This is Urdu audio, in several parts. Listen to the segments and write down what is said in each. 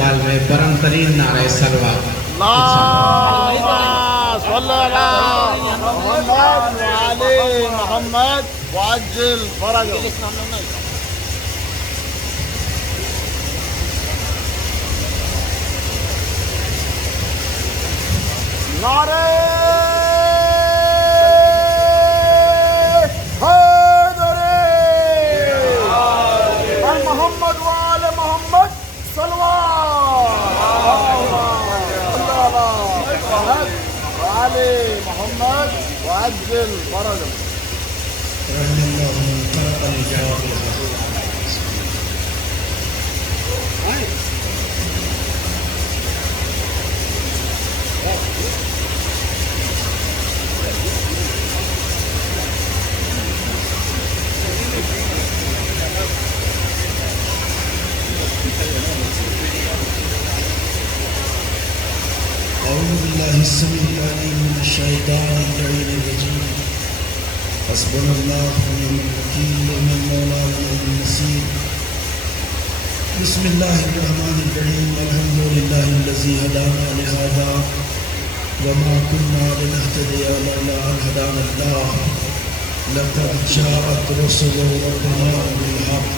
استقبال میں برہم ترین نعرہ سلوات اللهم صل على محمد وعلى محمد وعجل فرجه. نعرہ محمد وعلى محمد صلوات وعلى محمد وعجل فرجه. رحم اللہ من خلق الجواب. أعوذ بالله السميع العليم من الشيطان اللعين الرجيم. حسبنا الله ونعم الوكيل نعم المولى ونعم النصير. بسم الله الرحمن الرحيم. الحمد لله الذي هدانا لهذا وما كنا لنهتدي لولا أن هدانا الله. لقد جاءت رسل ربنا بالحق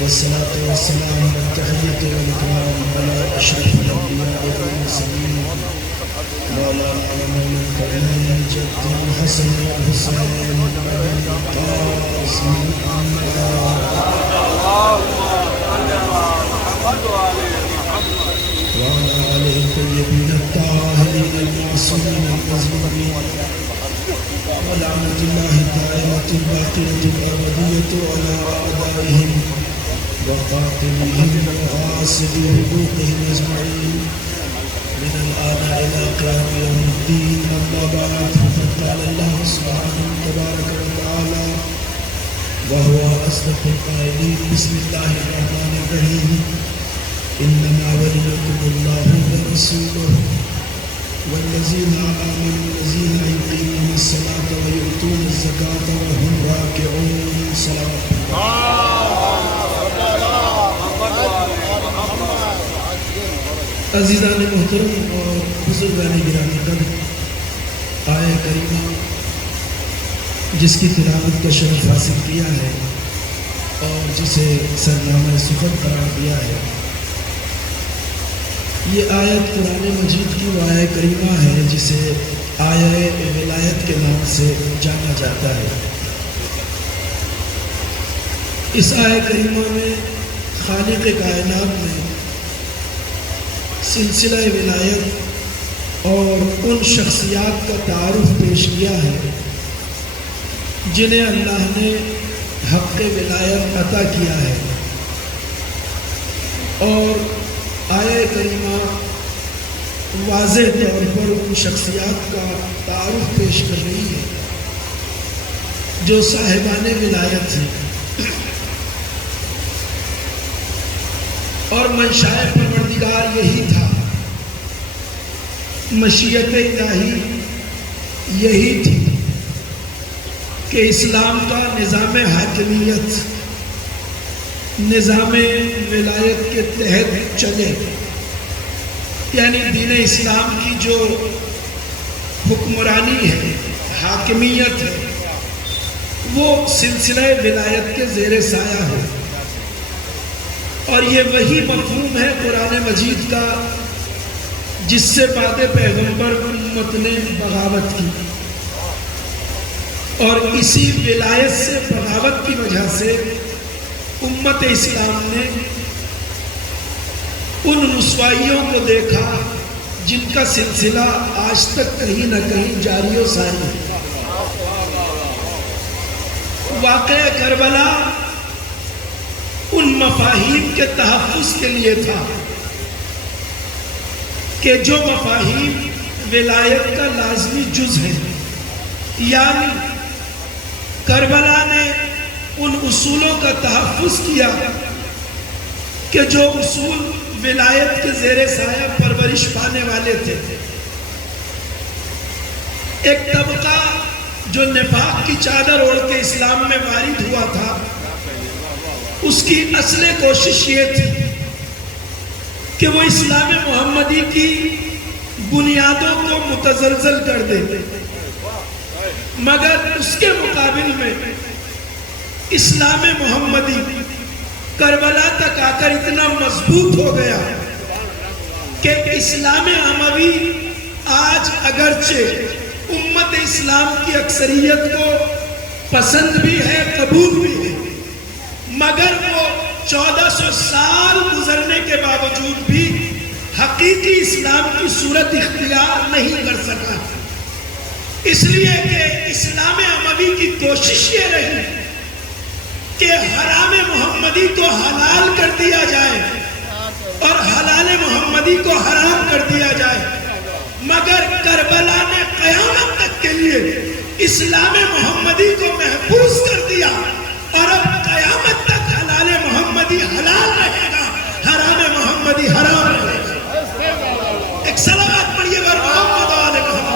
والصلاة والسلام والتحية والإكرام على أشرف الأنبياء والمرسلين مولانا مولانا الكريم جد الحسن والحسين القاسم وعلى آله الطيبين الطاهرين المعصومين المظلومين ولعنة الله الدائمة الباقية الأبدية على أعدائهم وقاتلهم وغاصبي حقوقهم أجمعين من الآن إلى قيام يوم الدين. أما بعد فقد قال الله سبحانه تبارك وتعالى وهو أصدق القائلين. بسم الله الرحمن الرحيم. إنما وليكم الله ورسوله والذين آمنوا الذين يقيمون الصلاة ويؤتون الزكاة وهم راكعون. صلوات عزیزان محترم اور بزرگان گرامی قدر، آیہ کریمہ جس کی تلاوت کا شرف حاصل کیا ہے اور جسے سرنامہ سفر قرار دیا ہے، یہ آیت قرآن مجید کی وہ آیہ کریمہ ہے جسے آیہ ولایت کے نام سے جانا جاتا ہے. اس آیہ کریمہ میں خالق کائنات نے سلسلہ ولایت اور ان شخصیات کا تعارف پیش کیا ہے جنہیں اللہ نے حق ولایت عطا کیا ہے، اور آیہ کریمہ واضح طور پر ان شخصیات کا تعارف پیش کر رہی ہے جو صاحبان ولایت ہیں، اور منشاء پروردگار یہی تھا، مشیت الہی یہی تھی کہ اسلام کا نظام حاکمیت نظام ولایت کے تحت چلے، یعنی دین اسلام کی جو حکمرانی ہے، حاکمیت ہے، وہ سلسلہ ولایت کے زیر سایہ ہے. اور یہ وہی مفہوم ہے قرآن مجید کا جس سے بعد پیغمبر امت نے بغاوت کی، اور اسی ولایت سے بغاوت کی وجہ سے امت اسلام نے ان رسوائیوں کو دیکھا جن کا سلسلہ آج تک کہیں نہ کہیں جاری و ساری ہے. واقعہ کربلا ان مفاہیم کے تحفظ کے لیے تھا کہ جو مفاہیم ولایت کا لازمی جز ہے، یعنی کربلا نے ان اصولوں کا تحفظ کیا کہ جو اصول ولایت کے زیر سایہ پرورش پانے والے تھے. ایک طبقہ جو نفاق کی چادر اوڑھ کے اسلام میں وارد ہوا تھا، اس کی اصل کوشش یہ تھی کہ وہ اسلام محمدی کی بنیادوں کو متزلزل کر دے، مگر اس کے مقابل میں اسلام محمدی کربلا تک آ کر اتنا مضبوط ہو گیا کہ اسلام اموی آج اگرچہ امت اسلام کی اکثریت کو پسند بھی ہے، قبول بھی ہے، مگر وہ 1400 سال گزرنے کے باوجود بھی حقیقی اسلام کی صورت اختیار نہیں کر سکا، اس لیے کہ اسلام اموی کی کوشش یہ رہی کہ حرام محمدی کو حلال کر دیا جائے اور حلال محمدی کو حرام کر دیا جائے، مگر کربلا نے قیامت تک کے لیے اسلام محمدی کو محفوظ کر دیا، اور اب قیامت تک حلال محمدی حلال رہے گا، حرام محمدی حرام رہے گا۔ ایک صلوات پڑھیے اور محمد آل محمد۔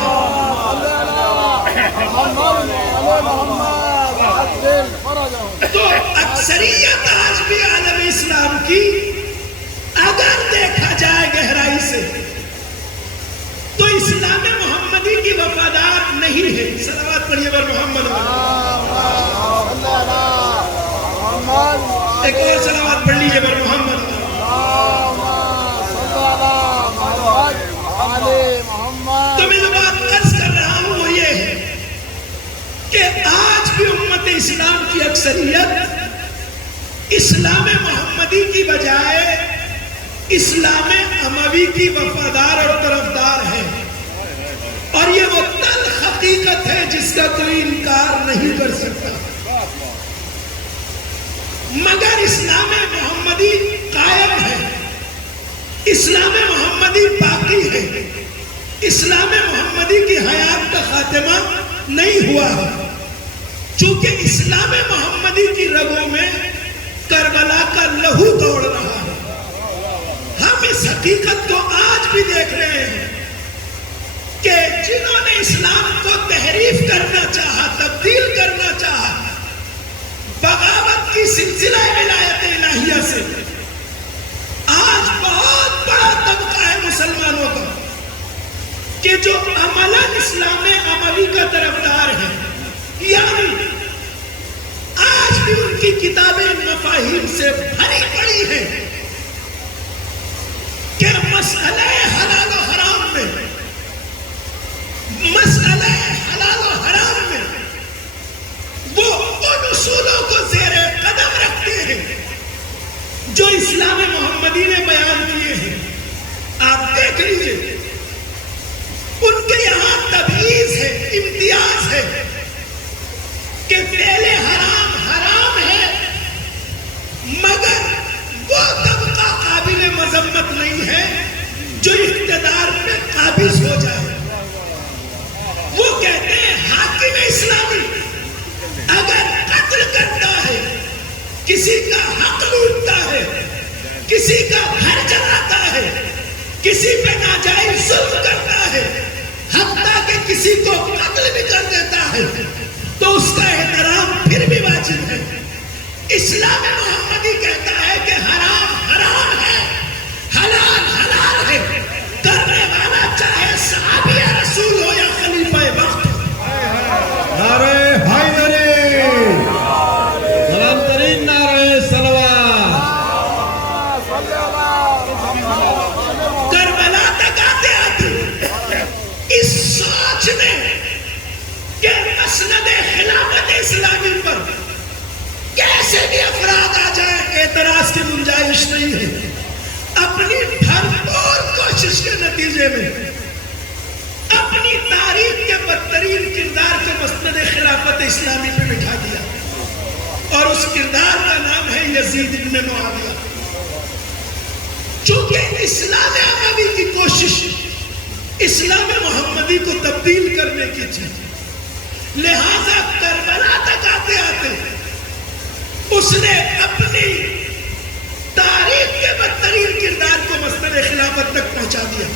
تو اکثریت آج بھی عالم اسلام کی اگر دیکھا جائے گہرائی سے تو اسلام محمدی کی وفادار نہیں ہے۔ صلوات پڑھیے اور محمد ایک اور صلوات پڑھ لیجیے اور محمد۔ تو میں جو بات عرض کر رہا ہوں وہ یہ ہے کہ آج بھی امت اسلام کی اکثریت اسلام محمدی کی بجائے اسلام اموی کی وفادار اور طرفدار ہے، اور یہ وہ تلخ حقیقت ہے جس کا کوئی انکار نہیں کر سکتا، مگر اسلام محمدی قائم ہے، اسلام محمدی باقی ہے، اسلام محمدی کی حیات کا خاتمہ نہیں ہوا ہے، چونکہ اسلام محمدی کی رگوں میں کربلا کا لہو دوڑ رہا ہے۔ ہم اس حقیقت کو آج بھی دیکھ رہے ہیں کہ جنہوں نے اسلام کو تحریف کرنا چاہا، تبدیل کرنا چاہا، بغاوت کی سلسلہ ولایت الہیہ سے، آج بہت بڑا طبقہ ہے مسلمانوں کا کہ جو عملاً اسلام اموی کا طرفدار ہے، یعنی آج بھی ان کی کتابیں مفاہیم سے بھری پڑی ہیں کہ مسئلہ حلال و حرام میں، مسئلہ حلال و حرام میں وہ ان اصولوں کو زیر قدم رکھتے ہیں جو اسلام محمدی نے بیان کیے ہیں۔ آپ دیکھ لیجئے ان کے یہاں تبعیض ہے، امتیاز ہے کہ پہلے حرام حرام ہے، مگر وہ طبقہ قابل مذمت نہیں ہے جو اقتدار پہ قابض ہو جائے۔ وہ کہتے ہیں حاکم اسلامی اگر قتل کرتا ہے، کسی کا حق لوٹتا ہے، کسی کا گھر جلاتا ہے، کسی پہ ناجائز ظلم کرتا ہے، حتیٰ کہ کسی کو قتل بھی کر دیتا ہے، تو اس کا احترام پھر بھی واجب ہے۔ اسلام محمدی کہتا ہے کہ حرام حرام ہے، حلال حلال ہے، کرنے والا چاہے صحابی رسول ہو یا خلیفہ وقت۔ نعرہ حیدری، بلند ترین نعرہ صلوات۔ کربلا تک آتے آتے اس سوچ نے کہ مسند خلافت اسلامی پر کیسے بھی افراد آ جائیں اعتراض کی گنجائش نہیں ہے، اپنی بھرپور کوشش کے نتیجے میں اپنی تاریخ کے بدترین کردار کو مسند خلافت اسلامی پہ بٹھا دیا، اور اس کردار کا نام ہے یزید بن معاویہ۔ چونکہ اسلام اموی کی کوشش اسلام محمدی کو تبدیل کرنے کی تھی، لہذا کربلا تک آتے آتے اس نے اپنی تاریخ کے بدترین کردار کو مسند خلافت تک پہنچا دیا،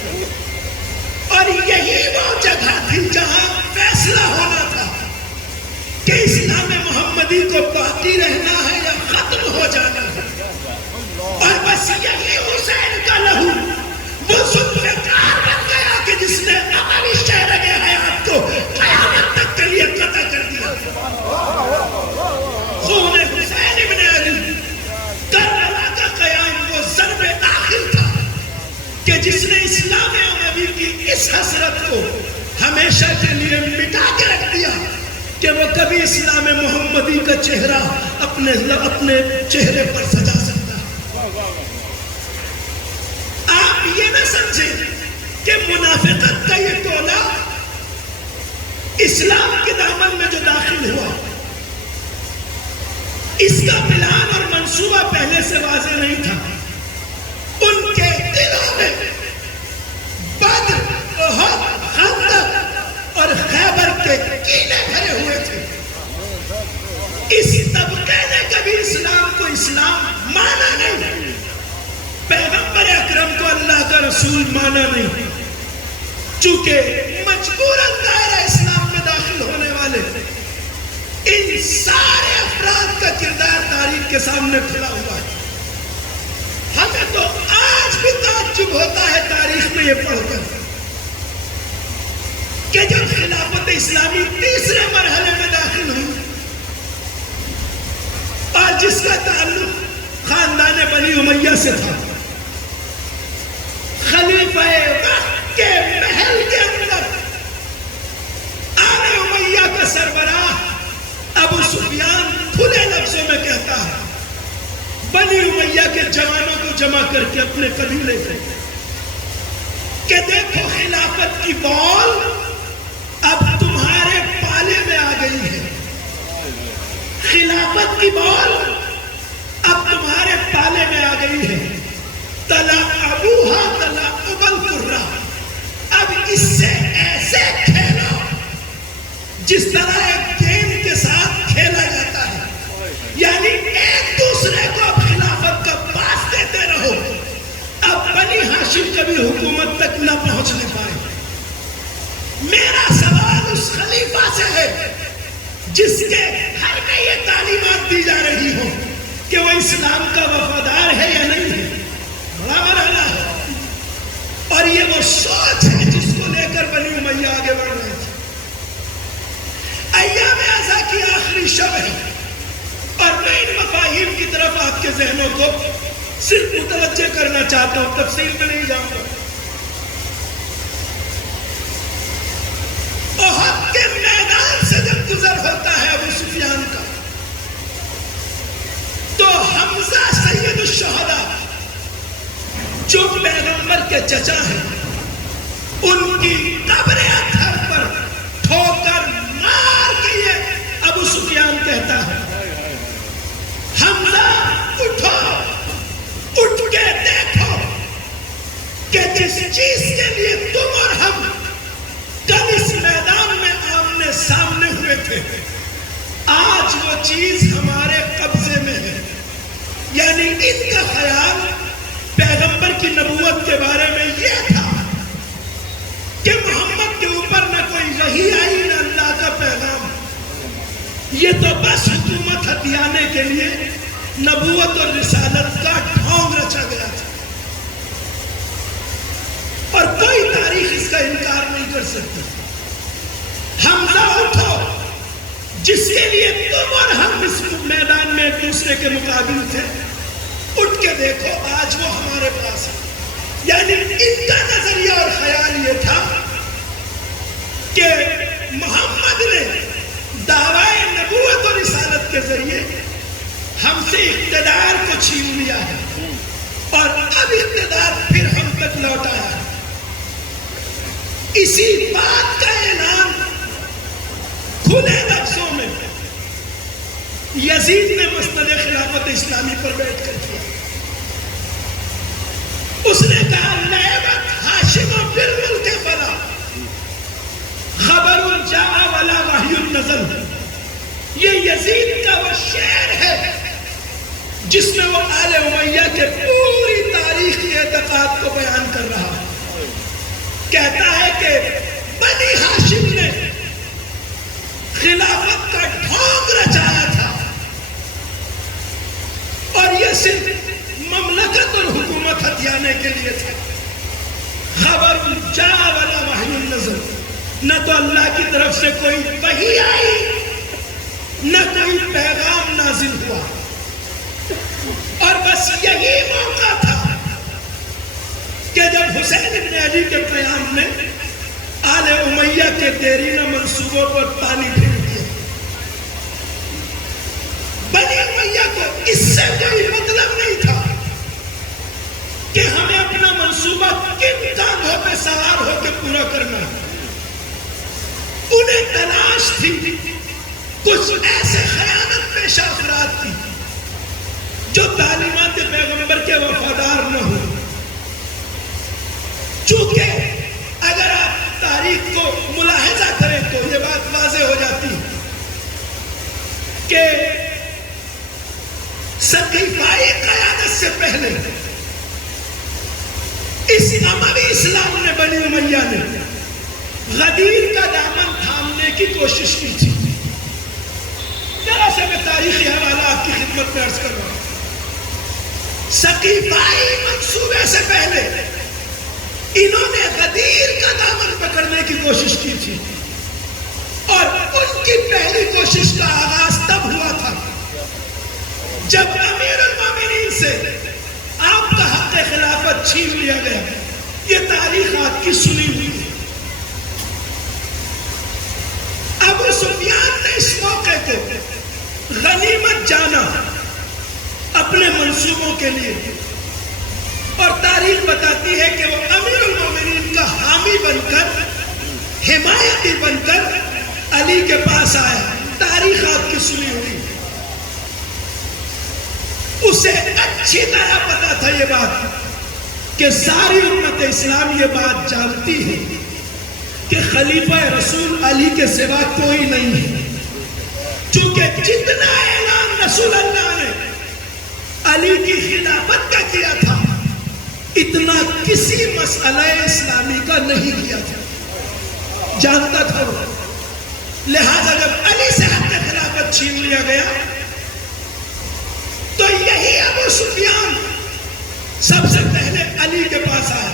اور یہی وہ جگہ تھی جہاں فیصلہ ہونا تھا کہ اسلام محمدی کو باقی رہنا ہے یا ختم ہو جانا ہے، اور بس یہی حسین کا لہو کہ جس نے اسلام اموی کی اس حسرت کو ہمیشہ کے لیے مٹا کے رکھ دیا کہ وہ کبھی اسلام محمدی کا چہرہ اپنے چہرے پر سجا سکتا ہے۔ آپ یہ نہ سمجھیں کہ منافقت کا یہ ٹولہ اسلام کے دامن میں جو داخل ہوا اس کا پلان اور منصوبہ پہلے سے واضح نہیں تھا۔ ان کے دلوں میں بدر، احد، خندق اور خیبر کے کینے بھرے ہوئے تھے۔ اس طبقے نے کبھی اسلام کو اسلام مانا نہیں، پیغمبر اکرم کو اللہ کا رسول مانا نہیں، چونکہ مجبوراً دائرہ اسلام میں داخل ہونے والے ان سارے افراد کا کردار تاریخ کے سامنے کھلا ہوا ہے۔ ہمیں تو آج بھی تعجب ہوتا ہے تاریخ میں یہ پڑھ کر کہ جب خلافت اسلامی تیسرے مرحلے میں داخل ہوئی اور جس کا تعلق خاندان بنی امیہ سے تھا، خلیفہ وقت کے محل کے اندر آل امیہ کا سربراہ ابو سفیان کھلے لفظوں میں کہتا ہے بنی امیہ کے جوانوں کو جمع کر کے اپنے قبیلے سے کہ دیکھو خلافت کی بال اب تمہارے پالے میں آ گئی ہے، خلافت کی بال اب تمہارے پالے میں آ گئی ہے، تلعبوہا تلعب القرہ، اب اس سے ایسے کھیلو جس طرح ایک گیند کے ساتھ کھیلا جاتا ہے، یعنی ایک دوسرے کو اب خلافت کا پاس دیتے رہو، اب بنی ہاشم کبھی حکومت تک نہ پہنچنے پائے۔ میرا سوال اس خلیفہ سے ہے جس کے گھر میں یہ تعلیمات دی جا رہی ہوں کہ وہ اسلام کا وفادار ہے یا نہیں ہے، بڑا مرحلہ ہے، اور یہ وہ سوچ ہے جس کو لے کر بنی امیہ آگے بڑھ رہے تھے۔ ایام عزا کی آخری شب ہے اور میں ان مفاہیم کی طرف آپ کے ذہنوں کو صرف متوجہ کرنا چاہتا ہوں، تفصیل میں نہیں جاؤں گا۔ احد کے میدان سے جب گزر ہوتا ہے ابو سفیان کا تو حمزہ سید الشہداء جو پیغمبر کے چچا ہیں ان کی قبر اطہر پر ٹھوکر مار کے یہ ابو سفیان کہتا ہے حمزہ اٹھو، اٹھ کے دیکھو کہ جس چیز کے لیے تم اور ہم کل اس میدان میں آمنے سامنے ہوئے تھے آج وہ چیز ہمارے قبضے میں ہے۔ یعنی ان کا خیال پیغمبر کی نبوت کے بارے میں یہ تھا کہ محمد کے اوپر نہ کوئی وحی آئی نہ اللہ کا پیغام، یہ تو بس حکومت ہتھیانے کے لیے نبوت اور رسالت کا ڈھونگ رچا گیا تھا، اور کوئی تاریخ اس کا انکار نہیں کر سکتی۔ حمزہ اٹھو، جس کے لیے تم اور ہم اس میدان میں ایک دوسرے کے مقابل تھے، اٹھ کے دیکھو آج وہ ہمارے پاس ہے۔ یعنی ان کا نظریہ اور خیال یہ تھا کہ محمد نے دعوی نبوت اور رسالت کے ذریعے ہم سے اقتدار کو چھین لیا ہے اور اب اقتدار پھر ہم تک لوٹا ہے۔ اسی بات کا اعلان کھلے لفظوں میں یزید نے مسند خلافت اسلامی پر بیٹھ کر کیا۔ اس نے کہا نعبت ہاشم بالملک فلا خبر جاء ولا وحی نزل۔ یہ یزید کا وہ شعر ہے جس میں وہ آل امیہ کے پوری تاریخی اعتقاد کو بیان کر رہا ہے۔ کہتا ہے کہ بنی ہاشم نے خلافت کا ڈھونگ رچایا تھا اور یہ صرف مملکت اور حکومت ہتھیانے کے لیے تھا۔ خبر جاء ولا وحی نزل، نہ تو اللہ کی طرف سے کوئی وحی آئی نہ کوئی پیغام نازل ہوا، اور بس یہی موقع تھا کہ جب حسین ابن علی کے قیام نے آل امیہ کے دیرینہ منصوبوں پر پانی پھیر دیا. بنی امیہ کو اس سے کوئی مطلب نہیں تھا کہ ہمیں اپنا منصوبہ کن کاندھوں پہ سوار ہو کے پورا کرنا ہے. انہیں تلاش تھی کچھ ایسے خیانت پیشہ افراد کی جو تعلیمات پیغمبر کے وفادار نہ ہو. چونکہ اگر آپ تاریخ کو ملاحظہ کریں تو یہ بات واضح ہو جاتی ہے کہ سقیفائی قیادت سے پہلے اس اموی اسلام نے بنی امیہ نے غدیر کا دامن تھامنے کی کوشش کی تھی. ذرا سے میں تاریخی حوالہ آپ کی خدمت میں عرض کر رہا ہوں. سقیفائی منصوبے سے پہلے انہوں نے غدیر کا دامن پکڑنے کی کوشش کی تھی اور ان کی پہلی کوشش کا آغاز تب ہوا تھا جب امیر المومنین سے آپ کا حق خلافت چھین لیا گیا. یہ تاریخ آپ کی سنی ہوئی ہے. ابو سفیان نے اس موقع کو غنیمت جانا اپنے منصوبوں کے لیے اور تاریخ بتاتی ہے کہ وہ امیر المومنین کا حامی بن کر حمایتی بن کر علی کے پاس آیا. تاریخ آپ کی سنی ہوئی. اسے اچھی طرح پتا تھا یہ بات کہ ساری امت اسلام یہ بات جانتی ہے کہ خلیفہ رسول علی کے سوا کوئی نہیں ہے. چونکہ جتنا اعلان رسول اللہ نے علی کی خلافت کا کیا تھا اتنا کسی مسئلہ اسلامی کا نہیں کیا تھا. جانتا تھا وہ. لہذا جب علی سے حق خلافت چھین لیا گیا تو یہی ابو سفیان سب سے پہلے علی کے پاس آیا.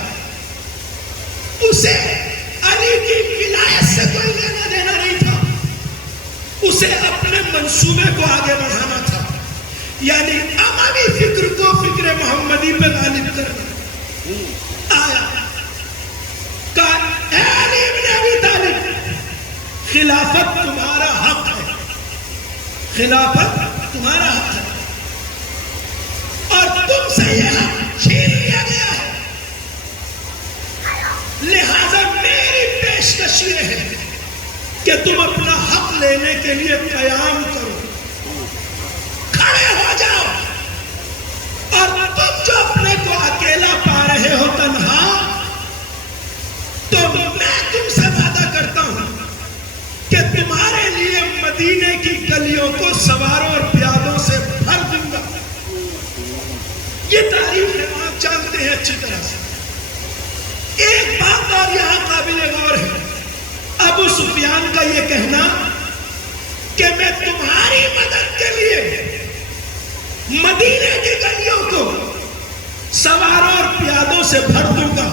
اسے علی کی ولایت سے کوئی لینا دینا نہیں تھا. اسے اپنے منصوبے کو آگے بڑھانا تھا. یعنی اموی فکر کو فکر محمدی پہ غالب کرنا. آیا کہا اے علی ابن ابی طالب خلافت تمہارا حق ہے. خلافت تمہارا حق ہے اور تم سے یہ حق چھین لیا گیا ہے. لہذا میری پیشکش یہ ہے کہ تم اپنا حق لینے کے لیے قیام کرو. کھڑے ہو جاؤ اور تم جو اپنے کو اکیلا پا رہے ہو تنہا تو میں تم سے وعدہ کرتا ہوں کہ تمہارے لیے مدینے کی گلیوں کو سواروں اور پیادوں سے بھر دوں گا. یہ تاریخ ہے آپ جانتے ہیں اچھی طرح سے. ایک بات اور یہاں قابل غور ہے. ابو سفیان کا یہ کہنا کہ میں تمہاری مدد کے لیے مدینے کی گلیوں کو سواروں اور پیادوں سے بھر دوں گا,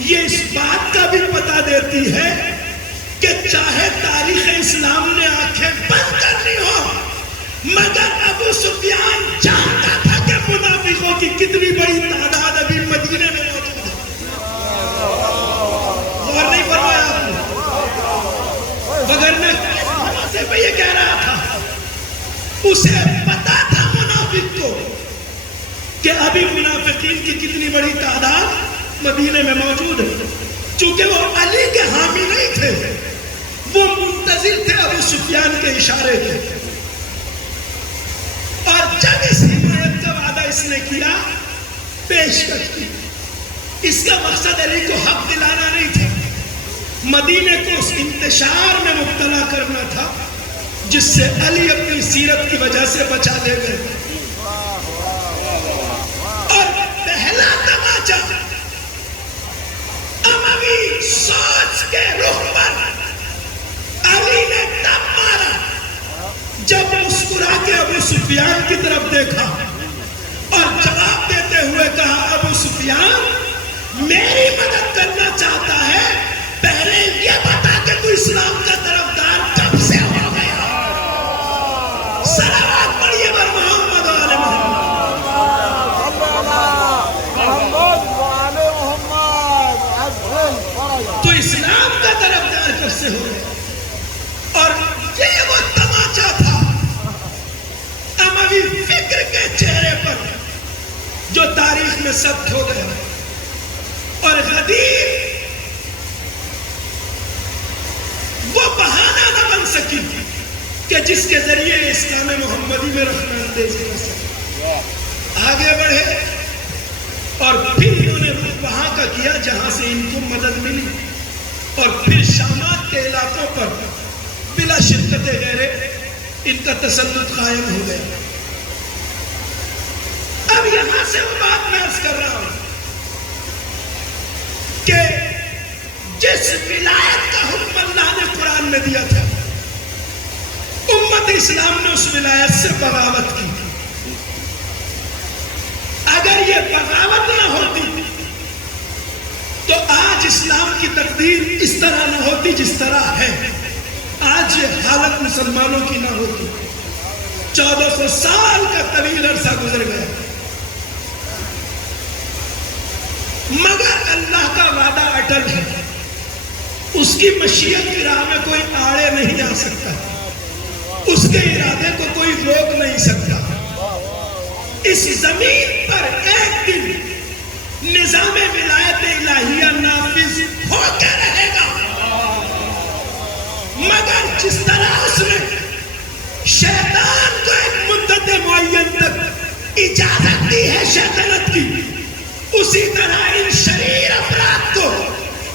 یہ اس بات کا بھی پتہ دیتی ہے کہ چاہے تاریخ اسلام نے آنکھیں بند کرنی ہو مگر ابو سفیان جانتا تھا کہ منافقوں کی کتنی بڑی تعداد ابھی مدینے میں موجود ہے. غور نہیں فرمایا آپ نے؟ مگر میں سے یہ کہہ رہا تھا اسے پتا تھا منافق کو کہ ابھی منافقین کی کتنی بڑی تعداد مدینے میں موجود ہے. چونکہ وہ علی کے حامی نہیں تھے, وہ منتظر تھے ابو سفیان کے اشارے کے. اور جب اس حمایت کا وعدہ اس نے کیا, پیشکش کی, اس کا مقصد علی کو حق دلانا نہیں تھا, مدینے کو اس انتشار میں مبتلا کرنا تھا جس سے علی اپنی سیرت کی وجہ سے بچا لے گئے. اور پہلا تماچا اموی سوچ کے رخ پر علی نے تب مارا جب مسکرا کے ابو سفیان کی طرف دیکھا اور جواب دیتے ہوئے کہا, ابو سفیان میری مدد کرنا چاہتا ہے, پہلے یہ بتا کہ تو اسلام کا طرفدار کب سے ہو گیا. صلوات پڑھیے بر محمد و آل محمد. سے ہو گیا، اور یہ وہ تماچا تھا اموی فکر کے چہرے پر جو تاریخ میں ثبت ہو گیا. اور غدیر وہ بہانہ نہ بن سکی کہ جس کے ذریعے اسلام محمدی میں رخنہ اندیزی کر سکے. آگے بڑھے اور پھر انہوں نے رخ وہاں کا کیا جہاں سے ان کو مدد ملی، اور پھر شامات کے علاقوں پر بلا شرکت غیرے ان کا تسلط قائم ہو گیا. اب یہاں سے وہ بات میں عرض کر رہا ہوں کہ جس ولایت کا حکم اللہ نے قرآن میں دیا تھا، امت اسلام نے اس ولایت سے بغاوت کی. اگر یہ بغاوت نہ ہوتی تو آج اسلام کی تقدیر اس طرح نہ ہوتی جس طرح ہے. آج یہ حالت مسلمانوں کی نہ ہوتی. 1400 سال کا طویل عرصہ گزر گیا، مگر اللہ کا وعدہ اٹل ہے. اس کی مشیت کی راہ میں کوئی آڑے نہیں آ سکتا، اس کے ارادے کو کوئی روک نہیں سکتا. اس زمین پر ایک دن نظام ولایت الہیہ نافذ ہو کے رہے گا، مگر جس طرح اس نے شیطان کو ایک مدت معین تک اجازت دی ہے شیطنت کی، اسی طرح ان شریر افراد کو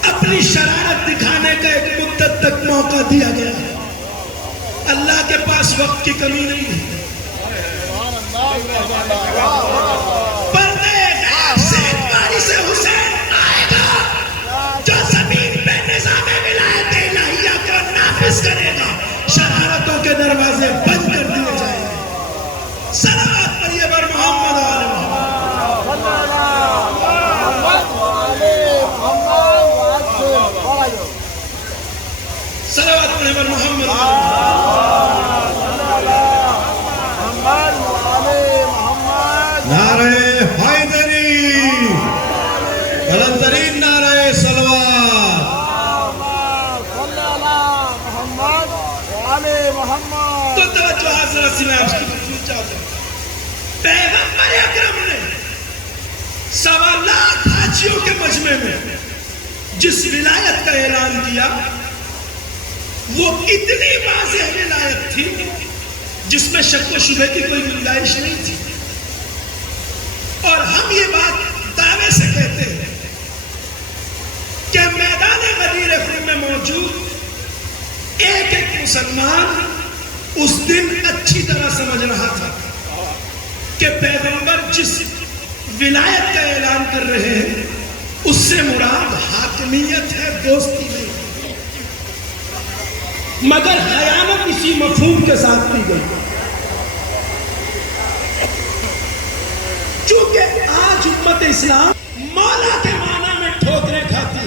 اپنی شرارت دکھانے کا ایک مدت تک موقع دیا گیا. اللہ کے پاس وقت کی کمی نہیں ہے. پردے غیب سے وارث حسین آئے گا جو زمین پہ نظام ولایت الہیہ کو نافذ کرے گا. شرارتوں کے دروازے بند کر دیے جائیں گے. صلوات پڑھیے بر محمد و آل محمد. صلوات پڑھیے بر محمد و آل محمد. نعرہ حیدری، بلند ترین نعرہ صلوات. تو توجہ حاضر سی میں آپ کی بات چاہتا ہوں. پیغمبر اکرم نے 1.25 لاکھ حاجیوں کے مجمع میں جس ولایت کا اعلان کیا وہ اتنی واضح ولایت تھی جس میں شک و شبہ کی کوئی گنجائش نہیں تھی. اور ہم یہ بات دعوے سے کہتے ہیں کہ میدان غدیر خون میں موجود ایک ایک مسلمان اس دن اچھی طرح سمجھ رہا تھا کہ پیغمبر جس ولایت کا اعلان کر رہے ہیں اس سے مراد حاکمیت ہے، دوستی نہیں. مگر خیانت اسی مفہوم کے ساتھ کی گئی. چونکہ آج امت اسلام مولا کے معنی میں ٹھوکریں کھاتی ہے.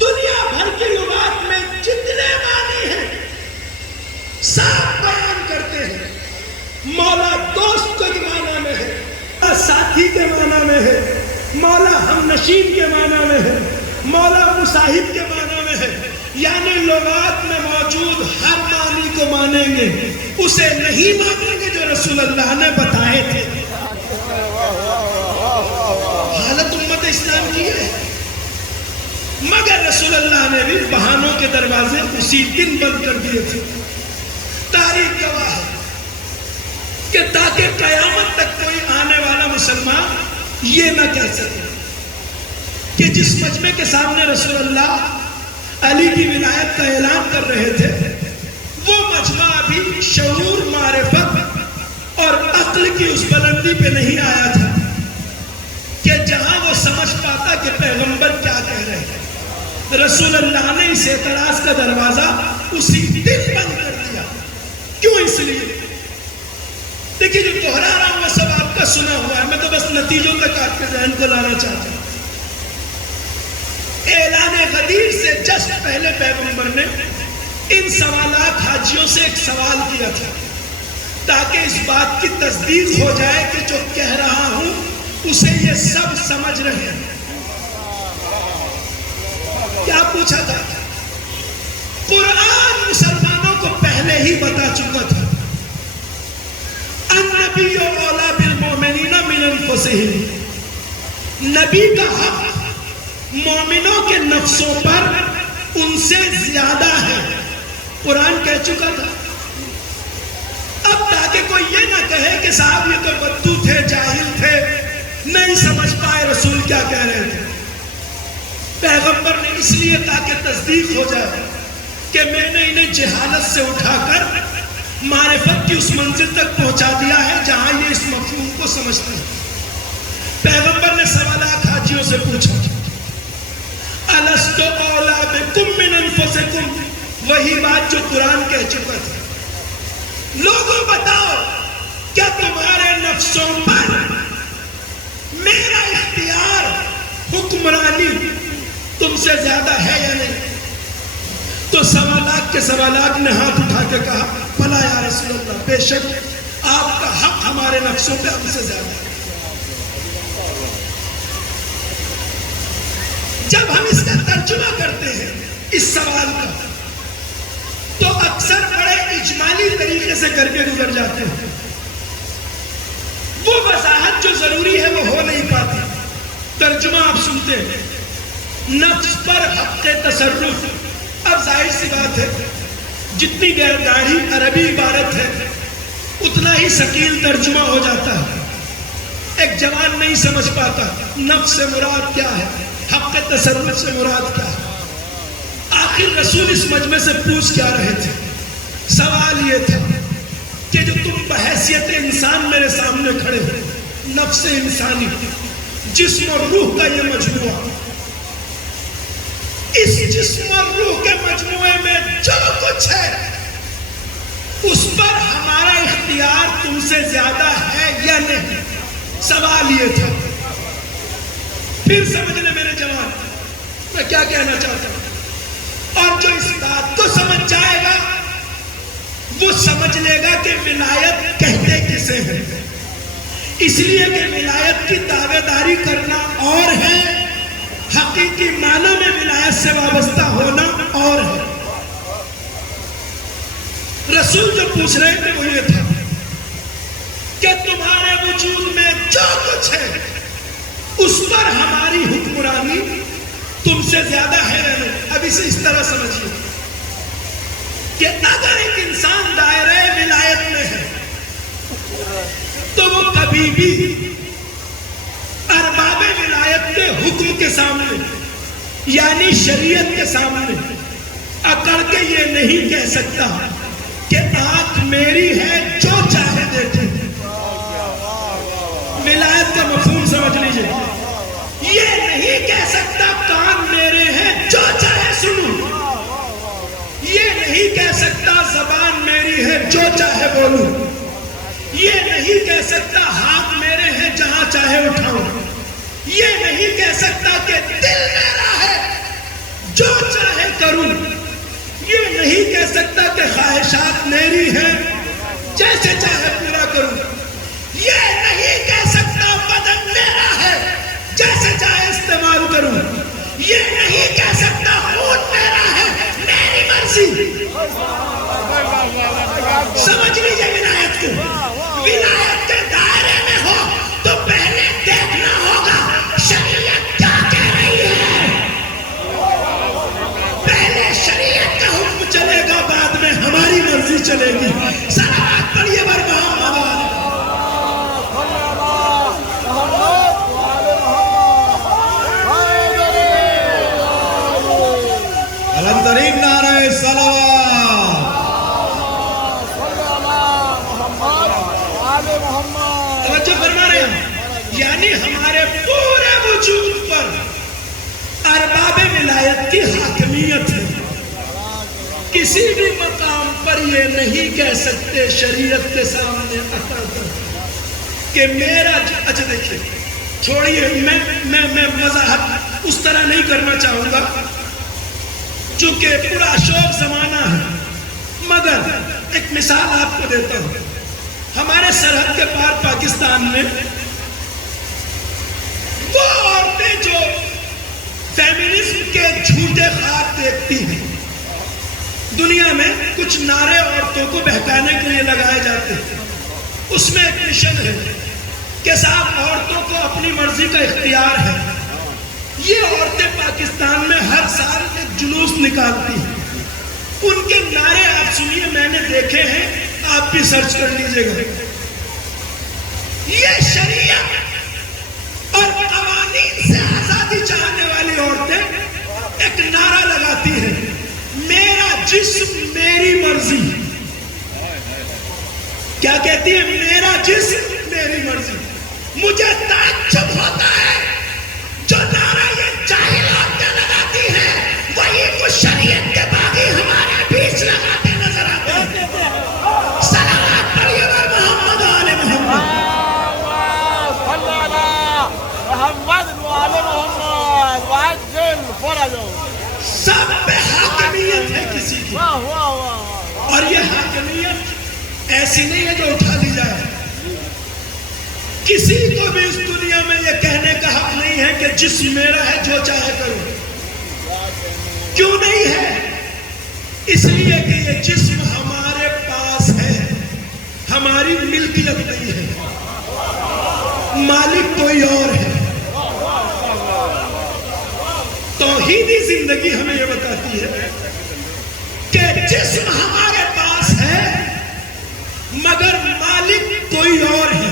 دنیا بھر کی لغات میں جتنے معنی ہیں صاف بیان کرتے ہیں. مولا دوست کے معنی میں ہے، ساتھی کے معنی میں ہے، مولا ہم نشین کے معنی میں ہے، مولا مصاحب کے معنی میں ہے. یعنی لغات میں موجود ہر معنی کو مانیں گے، اسے نہیں مانیں گے جو رسول اللہ نے بتائے تھے. حالت امت اسلام کی ہے. مگر رسول اللہ نے بھی بہانوں کے دروازے اسی دن بند کر دیے تھے. تاریخ گواہ ہے کہ تاکہ قیامت تک کوئی آنے والا مسلمان یہ نہ کہہ سکے کہ جس مجمع کے سامنے رسول اللہ علی کی ولایت کا اعلان کر رہے تھے وہ مجمع ابھی شعور، معرفت اور عقل کی اس بلندی پہ نہیں آیا تھا کہ جہاں وہ سمجھ پاتا کہ پیغمبر کیا کہہ رہے ہیں. رسول اللہ نے اس اعتراض کا دروازہ اسی دن بند کر دیا. کیوں؟ اس لیے دیکھیے جو دہرا رہا ہوں وہ سب آپ کا سنا ہوا ہے، میں تو بس نتیجوں تک آپ کے ذہن کو لانا چاہتا ہوں. اعلان غدیر سے جسٹ پہلے پیغمبر نے ان سوالات حاجیوں سے ایک سوال کیا تھا تاکہ اس بات کی تصدیق ہو جائے کہ جو کہہ رہا ہوں اسے یہ سب سمجھ رہے ہیں. کیا پوچھا تھا؟ قرآن مسلمانوں کو پہلے ہی بتا چکا تھا، النبی اولی بالمؤمنین من انفسہم، نبی کا حق مومنوں کے نفسوں پر ان سے زیادہ ہے، قرآن کہہ چکا تھا۔ اب تاکہ کوئی یہ نہ کہے کہ صاحب یہ تو بدو تھے، جاہل تھے، نہیں سمجھ پائے رسول کیا کہہ رہے تھے، پیغمبر نے اس لیے تاکہ تصدیق ہو جائے کہ میں نے انہیں جہالت سے اٹھا کر معرفت کی اس منزل تک پہنچا دیا ہے جہاں یہ اس مفہوم کو سمجھتے ہیں۔ پیغمبر نے سوالات حاجیوں سے پوچھا، الستو اولی بکم من انفسکم، وہی بات جو قرآن کہہ چکا تھا، لوگوں بتاؤ کیا تمہارے نفسوں پر میرا اختیار، حکمرانی تم سے زیادہ ہے یا نہیں؟ تو سوالات کے سوالات نے ہاتھ اٹھا کے کہا، بھلا یا رسول اللہ، بے شک آپ کا حق ہمارے نفسوں پہ ہم سے زیادہ ہے۔ جب ہم اس کا ترجمہ کرتے ہیں اس سوال کا تو اکثر بڑے اجمالی طریقے سے کر کے گزر جاتے ہیں، وہ وضاحت جو ضروری ہے وہ ہو نہیں پاتی۔ ترجمہ آپ سنتے ہیں، نفس پر حق تصرف، اب ظاہر سی بات ہے جتنی گاڑی عربی عبارت ہے اتنا ہی ثقیل ترجمہ ہو جاتا ہے، ایک جوان نہیں سمجھ پاتا نفس سے مراد کیا ہے، حق تصرف سے مراد کیا ہے۔ آخر رسول اس مجمع سے پوچھ کیا رہے تھے؟ سوال یہ تھا کہ جو تم بحیثیت انسان میرے سامنے کھڑے ہو، نفس انسانی، جسم اور روح کا یہ مجموعہ، اس جسم اور روح کے مجموعے میں جو کچھ ہے اس پر ہمارا اختیار تم سے زیادہ ہے یا نہیں؟ سوال یہ تھا۔ پھر سمجھ لے میرے جوان میں کیا کہنا چاہتا ہوں، اور جو اس بات کو سمجھ جائے گا وہ سمجھ لے گا کہ ولایت کہتے کسے ہیں، اس لیے کہ ولایت کی دعوے داری کرنا اور ہے، حقیقی معنی میں ولایت سے وابستہ ہونا اور ہے۔ رسول جو پوچھ رہے تھے وہ یہ تھا کہ تمہارے وجود میں جو کچھ ہے اس پر ہماری حکمرانی تم سے زیادہ ہے یا نہیں؟ اب اسے اس طرح سمجھیے کہ اگر ایک انسان دائرہ ولایت میں ہے تو وہ کبھی بھی ارباب ولایت کے حکم کے سامنے یعنی شریعت کے سامنے اکڑ کے یہ نہیں کہہ سکتا کہ آنکھ میری ہے جو چاہے دیکھے۔ ولایت کا مفہوم سمجھ لیجئے، یہ نہیں کہہ سکتا کان میرے ہیں جو چاہے سنوں، یہ نہیں کہہ سکتا زبان میری ہے جو چاہے بولوں، یہ نہیں کہہ سکتا ہاتھ میرے ہیں جہاں چاہے اٹھاؤں، یہ نہیں کہہ سکتا کہ دل میرا ہے جو چاہے کروں، یہ نہیں کہہ سکتا کہ خواہشات میری ہیں جیسے چاہے پورا کروں، یہ نہیں کہہ سکتا بدن میرا ہے جیسے چاہے استعمال کروں، یہ نہیں کہہ سکتا خون میرا ہے میری مرضی۔ سمجھ لیجئے ولایت کو، ولایت کے دائرے میں ہو تو پہلے دیکھنا ہوگا شریعت کیا کہہ رہی ہے، پہلے شریعت کا حکم چلے گا بعد میں ہماری مرضی چلے گی۔ صلوات پڑھیے بر محمد بلندترین نعرہ صلوات۔ توجہ فرما رہے ہیں، یعنی ہمارے پورے وجود پر ارباب ولایت کی حاکمیت ہے، کسی بھی مقام پر یہ نہیں کہہ سکتے شریعت کے سامنے اٹھا کر کہ میرا اچھا دیکھیے چھوڑیے، میں وضاحت اس طرح نہیں کرنا چاہوں گا چونکہ پورا شوق زمانہ ہے، مگر ایک مثال آپ کو دیتا ہوں۔ ہمارے سرحد کے پار پاکستان میں وہ عورتیں جو فیمنزم کے جھوٹے خواب دیکھتی ہیں. دنیا میں کچھ نعرے عورتوں کو بہکانے کے لیے لگائے جاتے ہیں. اس میں ایک مشن ہے کہ صاحب عورتوں کو اپنی مرضی کا اختیار ہے. یہ عورتیں پاکستان میں ہر سال ایک جلوس نکالتی ہیں. ان کے نعرے آپ سنیے, میں نے دیکھے ہیں, آپ بھی سرچ کر لیجئے گا. یہ شریعت اور قوانین سے آزادی چاہنے والی عورتیں ایک نعرہ لگاتی ہیں, میرا جسم میری مرضی. کیا کہتی ہے؟ میرا جسم میری مرضی. مجھے تعجب ہوتا ہے جو نعرہ یہ جاہل عورتیں لگاتی ہیں وہی کچھ شریعت کے باغی ہمارے بیچ لگاتے نظر آتے ہیں. صلوات پڑھیے محمد آل محمد. محمد وآل محمد وعجل فرجهم. سب پہ حاکمیت ہے کسی کی, واہ واہ واہ. اور یہ حاکمیت ایسی نہیں ہے جو اٹھا لی جائے. کسی کو بھی اس دنیا میں یہ کہنے کا حق نہیں ہے کہ جسم میرا ہے جو چاہے کرو. کیوں نہیں ہے؟ اس لیے کہ یہ جسم ہمارے پاس ہے, ہماری ملکیت نہیں ہے, مالک کوئی اور ہے. توحیدی زندگی ہمیں یہ بتاتی ہے کہ جسم ہمارے پاس ہے مگر مالک کوئی اور ہے,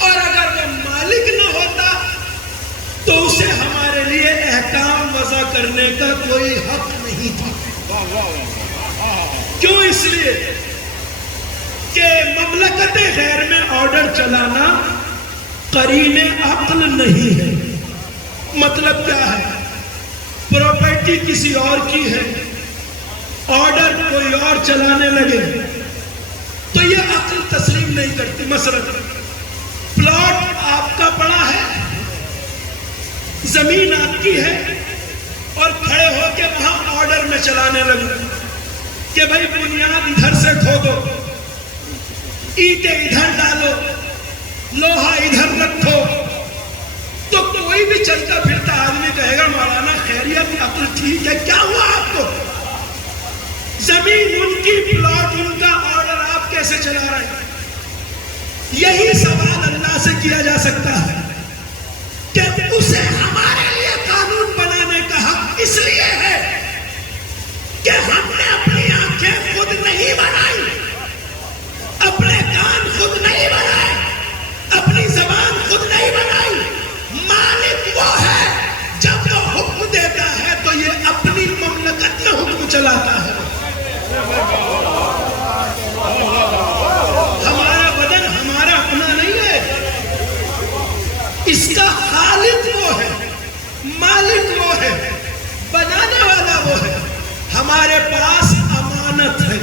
اور اگر وہ مالک نہ ہوتا تو اسے ہمارے لیے احکام وضع کرنے کا کوئی حق نہیں تھا. کیوں؟ اس لیے کہ مملکت غیر میں آرڈر چلانا قرین عقل نہیں ہے. مطلب کیا ہے؟ پراپرٹی کسی اور کی ہے, آرڈر کوئی اور چلانے لگے تو یہ عقل تسلیم نہیں کرتی. مثلا پلاٹ آپ کا پڑا ہے, زمین آپ کی ہے, اور کھڑے ہو کے وہاں آرڈر میں چلانے لگے کہ بھائی بنیاد ادھر سے کھودو, اینٹیں ادھر ڈالو, لوہا ادھر رکھو, تو کوئی بھی چلتا پھرتا آدمی کہے گا مولانا خیریت, عقل ٹھیک ہے, کیا ہوا آپ کو؟ زمین ان کی, پلاٹ ان کا, آرڈر آپ کیسے چلا رہے ہیں؟ یہی سوال اللہ سے کیا جا سکتا ہے کہ اسے ہمارے لیے قانون بنانے کا حق اس لیے ہے کہ ہم نے اپنی آنکھیں خود نہیں بنائی, اپنے کان خود نہیں بنائے, اپنی زبان خود نہیں بنائی. مالک وہ ہے, جب وہ حکم دیتا ہے تو یہ اپنی مملکت میں حکم چلاتا ہے. ہمارا بدن ہمارا اپنا نہیں ہے, اس کا خالق وہ ہے, مالک وہ ہے, بنانے والا وہ ہے. ہمارے پاس امانت ہے,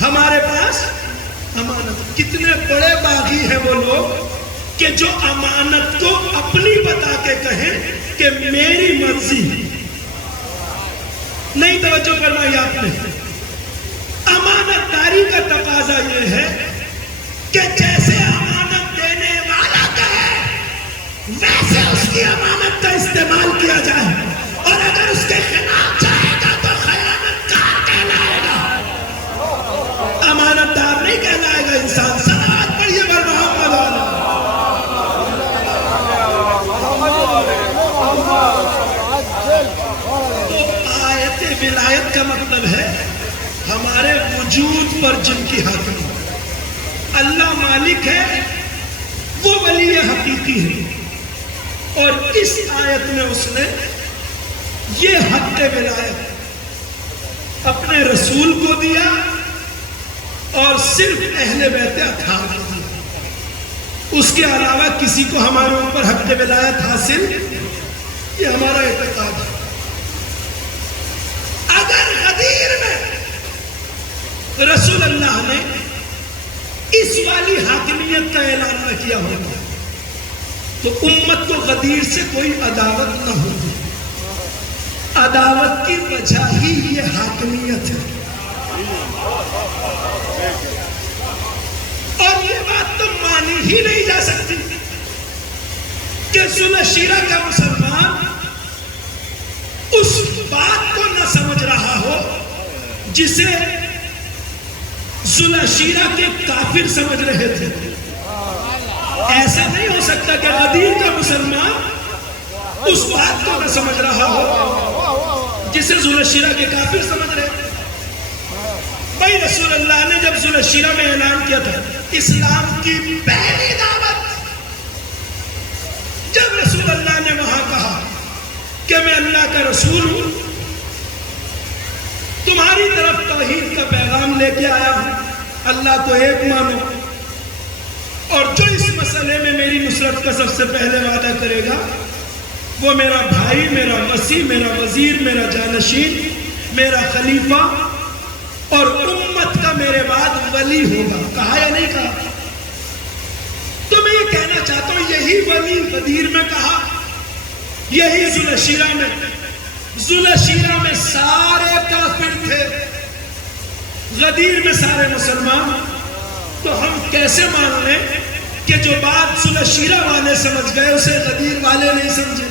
ہمارے پاس امانت. کتنے بڑے باغی ہیں وہ لوگ کہ جو امانت کو اپنی بتا کے کہیں کہ میری مرضی. نہیں توجہ فرمائی آپ نے. امانت داری کا تقاضا یہ ہے کہ جیسے امانت دینے والا کہے ویسے اس کی امانت کا استعمال کیا جائے, اور اگر اس کے خلاف جائے گا تو خیانت کار کہلائے گا, امانت دار نہیں کہلائے گا انسان. صلوات پڑھیے بر محمد والا. تو آیت ولایت کا مطلب ہے ہمارے وجود پر جن کی حاکمیت. اللہ مالک ہے, وہ ولی حقیقی ہے, اور اس آیت میں اس نے یہ حق ولایت اپنے رسول کو دیا اور صرف اہل بیت اطہار کو دیا. اس کے علاوہ کسی کو ہمارے اوپر حق ولایت حاصل, یہ ہمارا اعتقاد ہے. اگر غدیر میں رسول اللہ نے اس والی حاکمیت کا اعلان نہ کیا ہوتا تو امت کو غدیر سے کوئی عداوت نہ ہوتی. عداوت کی وجہ ہی یہ حاکمیت ہے. اور یہ بات تو مانی ہی نہیں جا سکتی کہ ذوالشیرہ کا مسلمان اس بات کو نہ سمجھ رہا ہو جسے ذوالعشیرہ کے کافر سمجھ رہے تھے. ایسا نہیں ہو سکتا کہ غدیر کا مسلمان اس بات کو نہ سمجھ رہا ہو جسے ذوالعشیرہ کے کافر سمجھ رہے تھے. بھائی رسول اللہ نے جب ذوالعشیرہ میں اعلان کیا تھا اسلام کی پہلی دعوت، جب رسول اللہ نے وہاں کہا کہ میں اللہ کا رسول ہوں، تمہاری طرف توحید کا پیغام لے کے آیا ہوں، اللہ کو ایک مانو، اور جو اس مسئلے میں میری نصرت کا سب سے پہلے وعدہ کرے گا وہ میرا بھائی، میرا وصی، میرا وزیر، میرا جانشین، میرا خلیفہ اور امت کا میرے بعد ولی ہوگا. کہا یا نہیں کہا؟ تو میں یہ کہنا چاہتا ہوں یہی ولی غدیر میں کہا، یہی ذوالعشیرہ میں. ذوالعشیرہ میں سارے کافر تھے، غدیر میں سارے مسلمان. تو ہم کیسے مان لیں کہ جو بات ذوالعشیرہ والے سمجھ گئے اسے غدیر والے نہیں سمجھے؟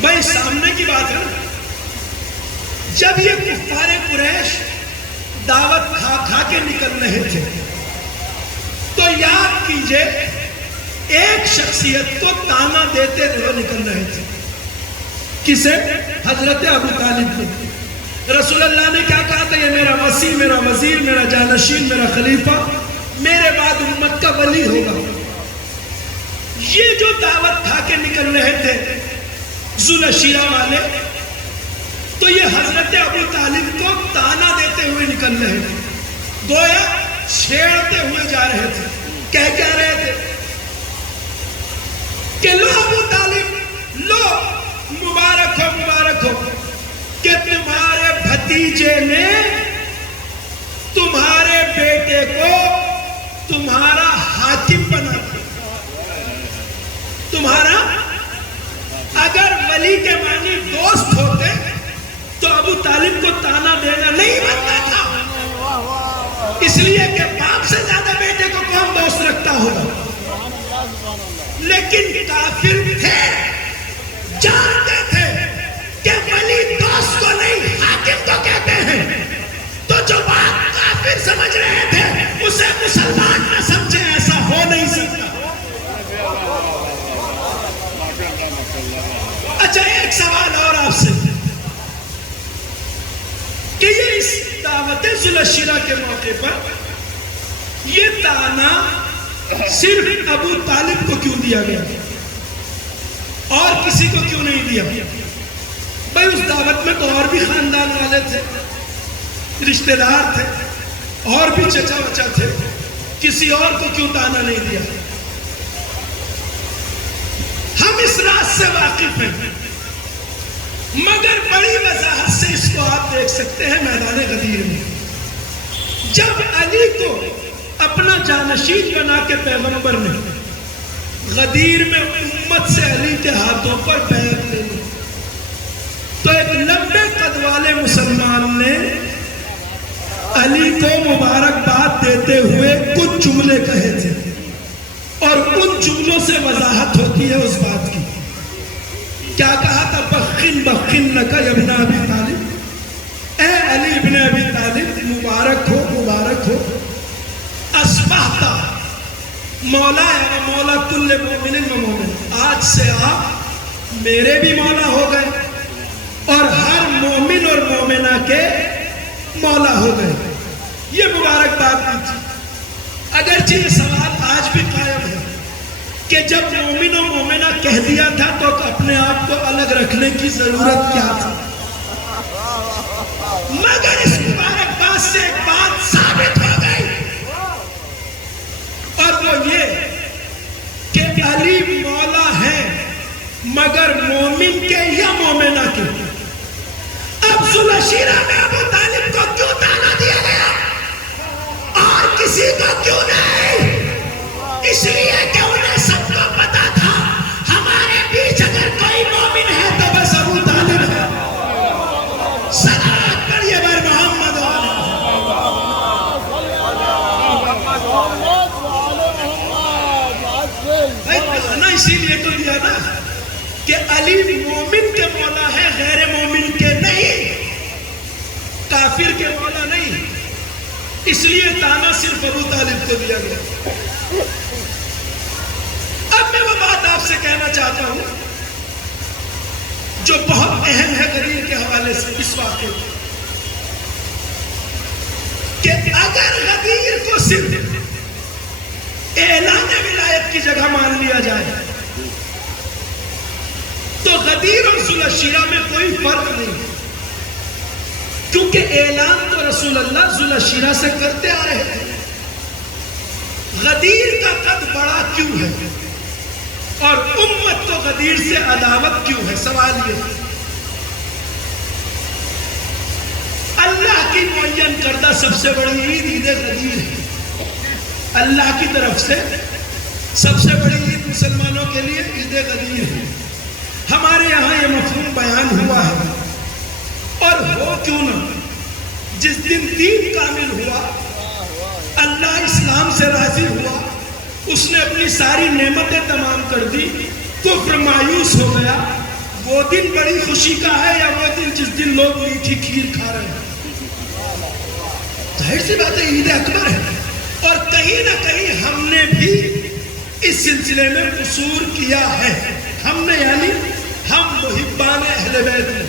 بھائی سامنے کی بات ہے نا. جب یہ کفار قریش دعوت کھا کھا کے نکل رہے تھے تو یاد کیجئے ایک شخصیت کو تانا دیتے ہوئے نکل رہے تھے. کسے؟ حضرت ابو طالب کو. رسول اللہ نے کیا کہا تھا؟ یہ میرا وصی، میرا وزیر، میرا جانشین، میرا خلیفہ، میرے بعد امت کا ولی ہوگا. یہ جو دعوت کھا کے نکل رہے تھے ذوالعشیرہ والے، تو یہ حضرت ابو طالب کو تانا دیتے ہوئے نکل رہے تھے، گویا چھیڑتے ہوئے جا رہے تھے. کہہ کیا رہے تھے کہ لو ابو طالب، لو مبارک ہو، مبارک ہو کہ تمہارے بھتیجے نے تمہارے بیٹے کو تمہارا حاکم بنا دیا. تمہارا اگر ولی کے معنی دوست ہوتے تو ابو طالب کو تانا دینا نہیں بنتا تھا، اس لیے کہ باپ سے زیادہ بیٹے کو کون دوست رکھتا ہوگا. لیکن کافر تھے، جانتے تھے کہ ولی دوست کو نہیں حاکم کو کہتے ہیں. تو جو بات کافر سمجھ رہے تھے اسے مسلمان نہ سمجھے، ایسا ہو نہیں سکتا. اچھا ایک سوال اور آپ سے کہ یہ اس دعوت ذوالعشیرہ کے موقع پر یہ تانا صرف ابو طالب کو کیوں دیا گیا اور کسی کو کیوں نہیں دیا؟ بھائی اس دعوت میں تو اور بھی خاندان والے تھے، رشتہ دار تھے، اور بھی چچا بچا تھے، کسی اور کو کیوں تانا نہیں دیا؟ ہم اس راز سے واقف ہیں، مگر بڑی وضاحت سے اس کو آپ دیکھ سکتے ہیں میدان غدیر میں. جب علی کو اپنا جانشین بنا کے پیغمبر نے غدیر میں امت سے علی کے ہاتھوں پر بیعت لے لی، تو ایک لمبے قد والے مسلمان نے علی کو مبارکباد دیتے ہوئے کچھ جملے کہے تھے، اور ان جملوں سے وضاحت ہوتی ہے اس بات کی. کیا کہا تھا؟ بخن بخن لکا یا ابن ابی طالب، اے علی ابن ابی طالب مبارک ہو، مبارک ہو. اصبحتا مولا ہے مولا کل مومن و مومن، آج سے آپ میرے بھی مولا ہو گئے اور ہر مومن اور مومنہ کے مولا ہو گئے. یہ مبارکباد دی تھی. اگرچہ یہ سوال آج بھی قائم ہے کہ جب مومن و مومنہ کہہ دیا تھا تو اپنے آپ کو الگ رکھنے کی ضرورت کیا تھی؟ مگر اس مبارکباد سے ایک بات ثابت ہو گئی، اور وہ یہ کہ علی مولا ہے مگر مومن کے یا مومنہ کے. اب ذوالعشیرہ میں ابو طالب کو کیوں تانا دیا گیا اور کسی کو کیوں نہیں؟ اس لیے کہ انہیں سب کو پتا تھا ہمارے بیچ اگر کوئی مومن ہے تو بس ابو طالب ہے. صلوات پڑھیے بر محمد. اسی لیے تو دیا نا کہ علی مومن کے مولا ہے، غیر مومن کے نہیں، کافر کے مولا نہیں، اس لیے تانا صرف ابو طالب کو دیا گیا۔ اب میں وہ بات آپ سے کہنا چاہتا ہوں جو بہت اہم ہے غدیر کے حوالے سے اس واقعے کہ اگر غدیر کو صرف اعلان ولایت کی جگہ مان لیا جائے تو غدیر اور ذوالشیرہ میں کوئی فرق نہیں، کیونکہ اعلان تو رسول اللہ ذوالشیرہ سے کرتے آ رہے تھے۔ غدیر کا قد بڑا کیوں ہے اور امت کو غدیر سے عداوت کیوں ہے؟ سوال یہ ہے۔ اللہ کی معین کردہ سب سے بڑی عید عید غدیر ہے۔ اللہ کی طرف سے سب سے بڑی عید مسلمانوں کے لیے عید غدیر ہے۔ ہمارے یہاں یہ مفہوم بیان ہوا ہے، اور ہو کیوں نہ، جس دن دین کامل ہوا، اللہ اسلام سے راضی ہوا، اس نے اپنی ساری نعمتیں تمام کر دی، کفر مایوس ہو گیا، وہ دن بڑی خوشی کا ہے یا وہ دن جس دن لوگ میٹھی کھیر کھا رہے ہیں؟ ظاہر سی بات ہے عید اکبر ہے، اور کہیں نہ کہیں ہم نے بھی اس سلسلے میں قصور کیا ہے۔ ہم نے یعنی ہم محبان اہل بیت ہیں۔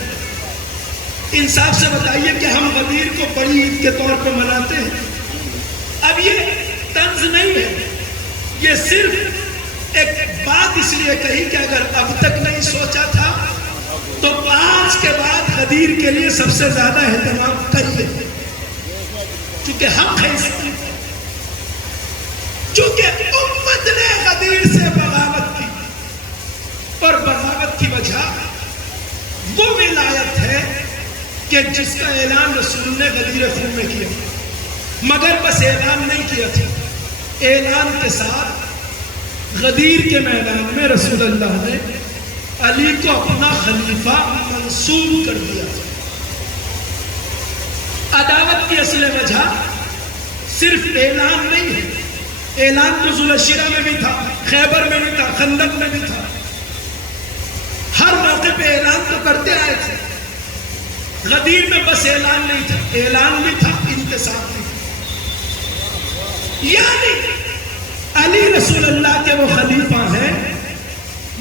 انصاف سے بتائیے کہ ہم غدیر کو بڑی عید کے طور پہ مناتے ہیں؟ اب یہ طنز نہیں ہے، یہ صرف ایک بات اس لیے کہی کہ اگر اب تک نہیں سوچا تھا تو آج کے بعد غدیر کے لیے سب سے زیادہ اہتمام کریے، کیونکہ ہم ہیں، چونکہ امت نے غدیر سے بغاوت کی، اور بغاوت کی وجہ وہ ولایت ہے کہ جس کا اعلان رسول نے غدیر خون میں کیا، مگر بس اعلان نہیں کیا تھا، اعلان کے ساتھ غدیر کے میدان میں رسول اللہ نے علی کو اپنا خلیفہ منصوب کر دیا تھا۔ عداوت کی اصل وجہ صرف اعلان نہیں ہے، اعلان تو ذوالشیرہ میں بھی تھا، خیبر میں بھی تھا، خندق میں بھی تھا، ہر موقع پہ اعلان تو کرتے آئے تھے۔ غدیر میں بس اعلان نہیں تھا، اعلان بھی تھا، انتصاب بھی تھا۔ یعنی علی رسول اللہ کے وہ خلیفہ ہیں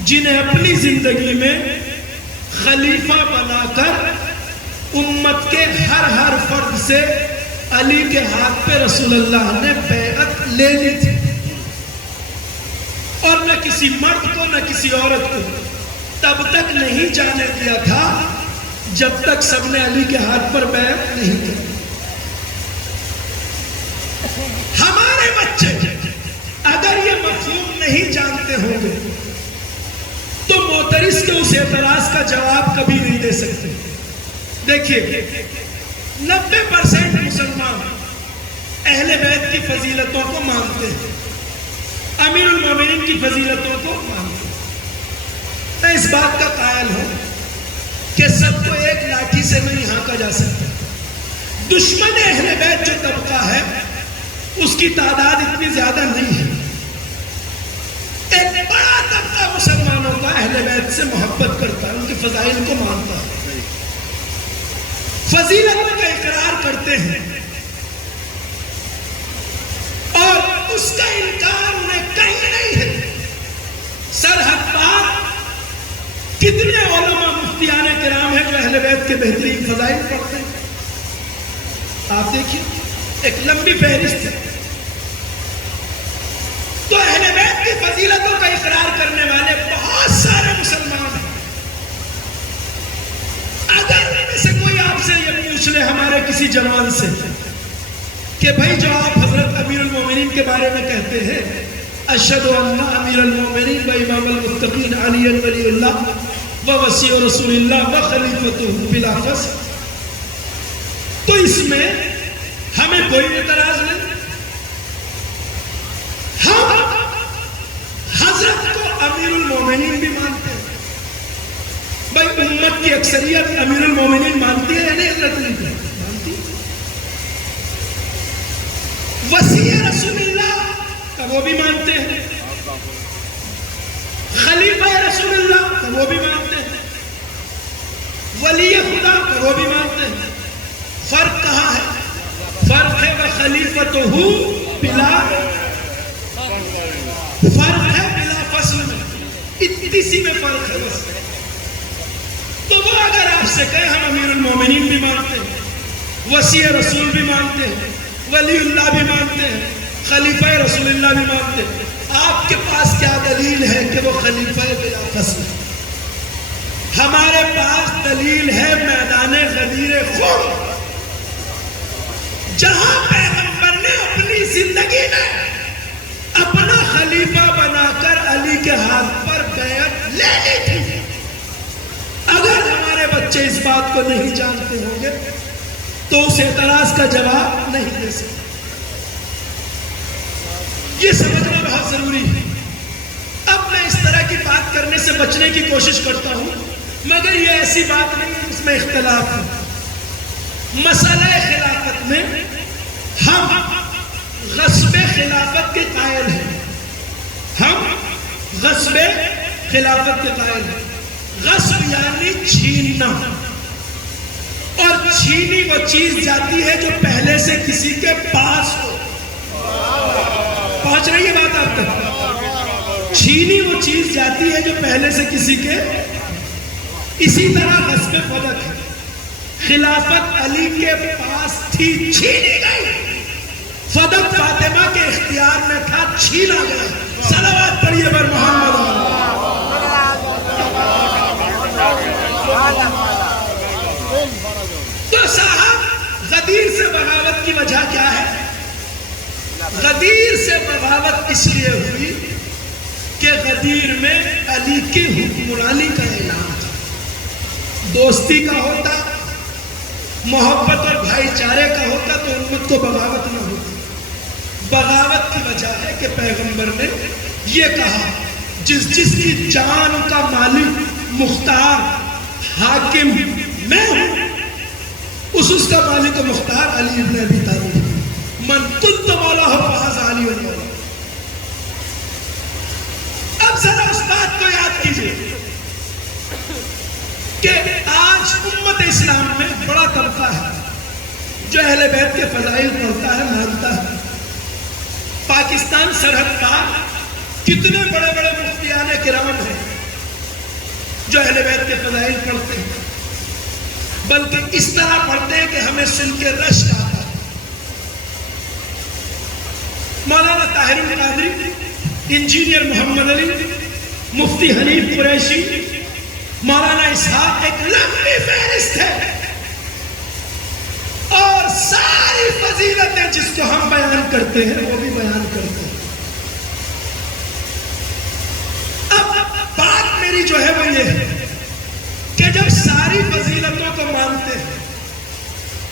جنہیں اپنی زندگی میں خلیفہ بنا کر امت کے ہر فرد سے علی کے ہاتھ پہ رسول اللہ نے بیعت لے لی تھی، اور نہ کسی مرد کو نہ کسی عورت کو تب تک نہیں جانے دیا تھا جب تک سب نے علی کے ہاتھ پر بیعت نہیں کی۔ ہمارے بچے اگر یہ مفہوم نہیں جانتے ہوں گے تو معترض کے اس اعتراض کا جواب کبھی نہیں دے سکتے۔ دیکھیے 90% مسلمان اہل بیت کی فضیلتوں کو مانتے ہیں، امیر المومنین کی فضیلتوں کو مانتے ہیں۔ میں اس بات کا قائل ہوں کہ سب کو ایک لاٹھی سے نہیں ہانکا جا سکتا۔ دشمن اہل بیت جو طبقہ ہے اس کی تعداد اتنی زیادہ نہیں ہے، ایک بڑا طبقہ مسلمانوں کا اہل بیت سے محبت کرتا ہے، ان کی فضائل کو مانتا ہے، فضیلت کا اقرار کرتے ہیں، اور اس کا انکار انہیں کہیں نہیں ہے۔ سرحد پار کتنے علماء مفتیان کرام ہیں جو اہل بیت کے بہترین فضائل پڑھتے ہیں؟ آپ دیکھیے ایک لمبی فہرست ہے۔ تو اہل بیت کی فضیلتوں کا اقرار کرنے والے بہت سارے مسلمان ہیں۔ اگر ان میں سے کوئی آپ سے یہ پوچھ لے ہمارے کسی جوان سے کہ بھائی جو آپ حضرت امیر المومنین کے بارے میں کہتے ہیں اشہد ان امیر المومنین و امام المتقین علی ولی اللہ و وصی رسول اللہ و خلیفۃہ بلا فصل، تو اس میں ہمیں کوئی اعتراض نہیں، ہم حضرت کو امیر المومنین بھی مانتے ہیں۔ بھائی امت کی اکثریت امیر المومنین مانتی ہے یا نہیں؟ حضرت علی کو مانتی ہے۔ وصی رسول اللہ کا وہ بھی مانتے ہیں، خلیفہ رسول اللہ تو وہ بھی مانتے ہیں، ولی خدا تو وہ بھی مانتے ہیں. فرق کہاں ہے؟ فرق ہے وخلیفتہ بلا، فرق ہے بلا فصل میں، اتنی سی میں فرق ہے بس. تو وہ اگر آپ سے کہے ہم امیر المومنین بھی مانتے ہیں، وصی رسول بھی مانتے ہیں، ولی اللہ بھی مانتے ہیں، خلیفہ رسول اللہ بھی مانتے ہیں، آپ کے پاس کیا دلیل ہے کہ وہ خلیفہ بلا فصل ہے؟ ہمارے پاس دلیل ہے میدان غدیر خون، جہاں پیغمبر نے اپنی زندگی میں اپنا خلیفہ بنا کر علی کے ہاتھ پر بیعت لے لی تھی. اگر ہمارے بچے اس بات کو نہیں جانتے ہوں گے تو اس اعتراض کا جواب نہیں دے سکتے. یہ سمجھنا بہت ضروری ہے. اب میں اس طرح کی بات کرنے سے بچنے کی کوشش کرتا ہوں، مگر یہ ایسی بات نہیں ہے جس میں اختلاف ہے. مسئلہ خلافت میں ہم غصب خلافت کے قائل ہیں، ہم غصب خلافت کے قائل ہیں. غصب یعنی چھیننا، اور چھینی وہ چیز جاتی ہے جو پہلے سے کسی کے پاس ہو. پہنچ رہی ہے بات آپ تک؟ چھینی وہ چیز جاتی ہے جو پہلے سے کسی کے. اسی طرح غصب فدق ہے، خلافت علی کے پاس تھی، چھینی گئی. فدق فاطمہ کے اختیار میں تھا، چھینا گیا. صلوات پڑھیے بر محمد. تو صاحب غدیر سے بغاوت کی وجہ کیا ہے؟ غدیر سے بغاوت اس لیے ہوئی کہ غدیر میں علی کی حکمرانی کا اعلان تھا. دوستی کا ہوتا، محبت اور بھائی چارے کا ہوتا تو امت کو بغاوت نہ ہوتی. بغاوت کی وجہ ہے کہ پیغمبر نے یہ کہا جس جس کی جان کا مالک مختار حاکم میں ہوں، اس کا مالک و مختار علی ابن ابی طالب. من کنت مولا ہو فہذا علی مولا. اب ذرا اس بات کو یاد کیجئے کہ آج امت اسلام میں بڑا طبقہ ہے جو اہل بیت کے فضائل پڑھتا ہے، مانتا ہے. پاکستان سرحد پار کتنے بڑے بڑے مفتیان کرام ہیں جو اہل بیت کے فضائل پڑھتے ہیں، بلکہ اس طرح پڑھتے ہیں کہ ہمیں سن کے رشک آتا ہے. مولانا طاہر القادری، انجینئر محمد علی، مفتی حنیف قریشی، مولانا اسحاق، ایک لمبی فہرست ہے. اور ساری فضیلتیں جس کو ہم بیان کرتے ہیں وہ بھی بیان کرتے ہیں. اب بات میری جو ہے وہ یہ ہے کہ جب ساری فضیلتوں کو مانتے ہیں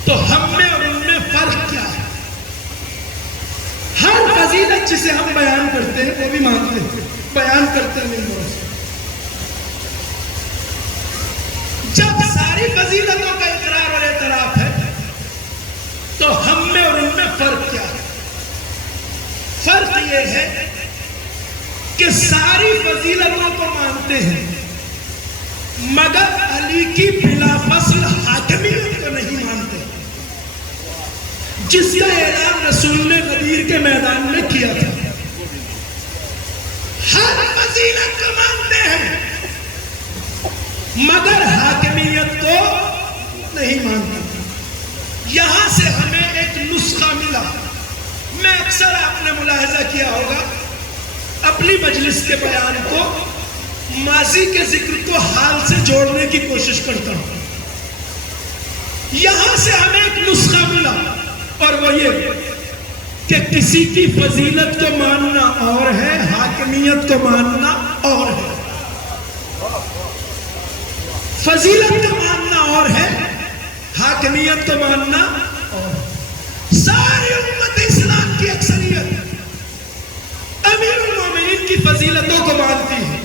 تو ہم میں اور ان میں فرق کیا ہے؟ ہر فضیلت جسے ہم بیان کرتے ہیں وہ بھی مانتے ہیں، بیان کرتے ہیں. جب ساری فضیلتوں کا اقرار اور اعتراف ہے تو ہم میں اور ان میں فرق کیا ہے؟ فرق یہ ہے کہ ساری فضیلتوں کو مانتے ہیں مگر علی کی بلا فصل حاکمیت کو نہیں مانتے، جس کا اعلان رسول نے غدیر کے میدان میں کیا تھا. ہر فضیلت کو مانتے ہیں مگر حاکمیت کو نہیں مانتے. یہاں سے ہمیں ایک نسخہ ملا. میں اکثر آپ نے ملاحظہ کیا ہوگا اپنی مجلس کے بیان کو ماضی کے ذکر کو حال سے جوڑنے کی کوشش کرتا ہوں. یہاں سے ہمیں ایک نسخہ ملا اور وہ یہ کہ کسی کی فضیلت کو ماننا اور ہے، حاکمیت کو ماننا اور ہے. فضیلت کو ماننا اور ہے، حاکمیت کو ماننا اور. ساری امت اسلام کی اکثریت امیر المومنین کی فضیلتوں کو مانتی ہے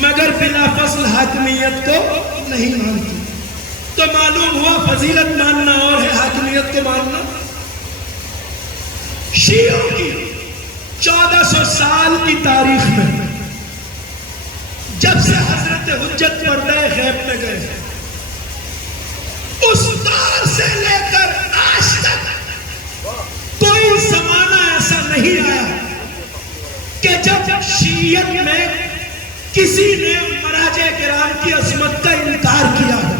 مگر بلا فصل حاکمیت کو نہیں مانتی. تو معلوم ہوا فضیلت ماننا اور ہے، حاکمیت کو ماننا. شیعوں کی 1400 سال کی تاریخ میں جب سے حضرت حجت پردہ غیب میں گئے اس دور سے لے کر آج تک کوئی زمانہ ایسا نہیں آیا کہ جب شیعت میں کسی نے مراجع کرام کی عظمت کا انکار کیا ہو۔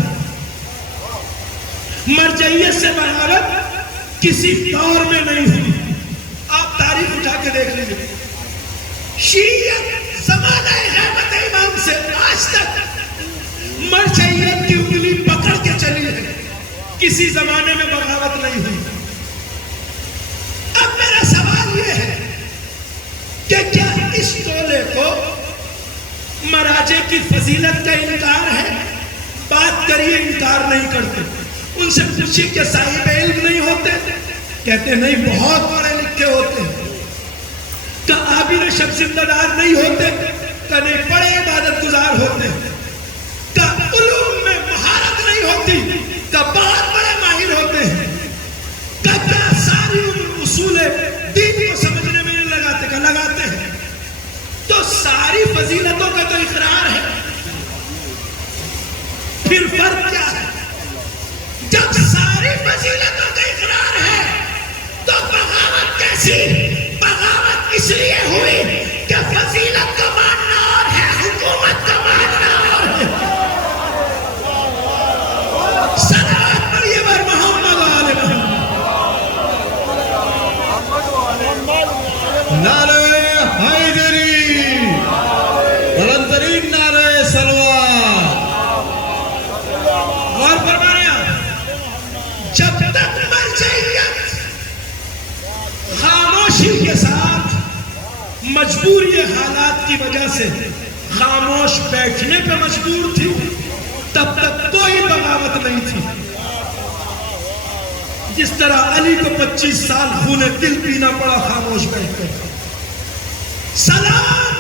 مرجعیت سے بغاوت کسی دور میں نہیں ہوئی۔ آپ تاریخ اٹھا کے دیکھ لیجیے، شیعت زمانہ غیبت امام سے آج تک مرجعیت کی انگلی پکڑ کے چلی ہے، کسی زمانے میں بغاوت نہیں ہوئی۔ اب میرا سوال یہ ہے کہ کیا اس ٹولے کو مراجع کی فضیلت کا انکار ہے؟ بات کریے، انکار نہیں کرتے۔ ان سے پوچھیے کہ صاحب علم نہیں ہوتے؟ کہتے نہیں، بہت پڑھے لکھے ہوتے ہیں۔ کہ عابد شب زندہ دار نہیں ہوتے؟ کہ نہیں، بڑے عبادت گزار ہوتے ہیں۔ کہ علوم میں مہارت نہیں ہوتی؟ کہ بہت بڑے ماہر ہوتے ہیں۔ کہ کیا ساری اصول دین کو سمجھنے میں نہیں لگاتے؟ کہ لگاتے ہیں۔ تو ساری فضیلتوں کا تو اقرار ہے، پھر فرق کیا ہے؟ جب ساری فضیلتوں کا اقرار ہے تو بغاوت کیسی؟ بغاوت اس لیے ہوئی کہ فضیلت کا ماننا اور ہے، حکومت کا ماننا اور ہے۔ صلوات پڑھیے بر محمد آل محمد۔ نعرہ حیدری، بلند ترین نعرہ صلوات۔ غور فرمائیں آپ، جب تک مرجعیت خاموشی کے ساتھ مجبوری حالات کی وجہ سے خاموش بیٹھنے پہ مجبور تھی، تب تک کوئی بغاوت نہیں تھی۔ جس طرح علی کو 25 سال خون دل پینا پڑا خاموش بیٹھ کر۔ سلام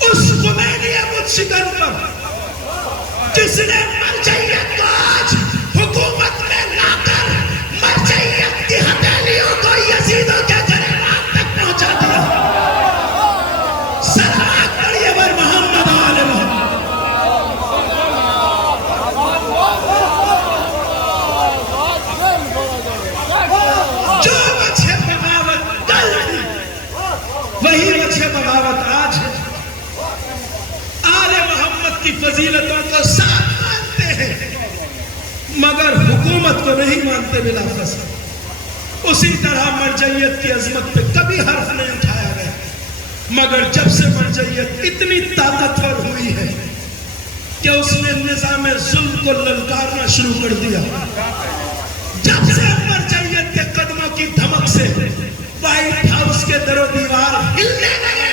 اس خمینی ابو شکن پر جس نے مرجعیت کو آج حکومت میں لا کر مرجعیت کی ہتھیلیوں کو یزیدوں کے گریبان تک پہنچا دیا۔ صلوات پڑھیے بر محمد آل محمد۔ جو وجہ بغاوت کل تھی وہی وجہ بغاوت آج ہے۔ آل محمد کی فضیلتوں کو ساتھ مانتے ہیں مگر حکومت کو نہیں مانتے بلا فصل۔ اسی طرح مرجعیت کی عظمت پہ کبھی حرف نہیں اٹھایا گیا، مگر جب سے مرجعیت اتنی طاقتور ہوئی ہے کہ اس نے نظام ظلم کو للکارنا شروع کر دیا۔ جب سے مرجعیت کے قدموں کی دھمک سے وائٹ ہاؤس کے در و دیوار ہلنے لگے،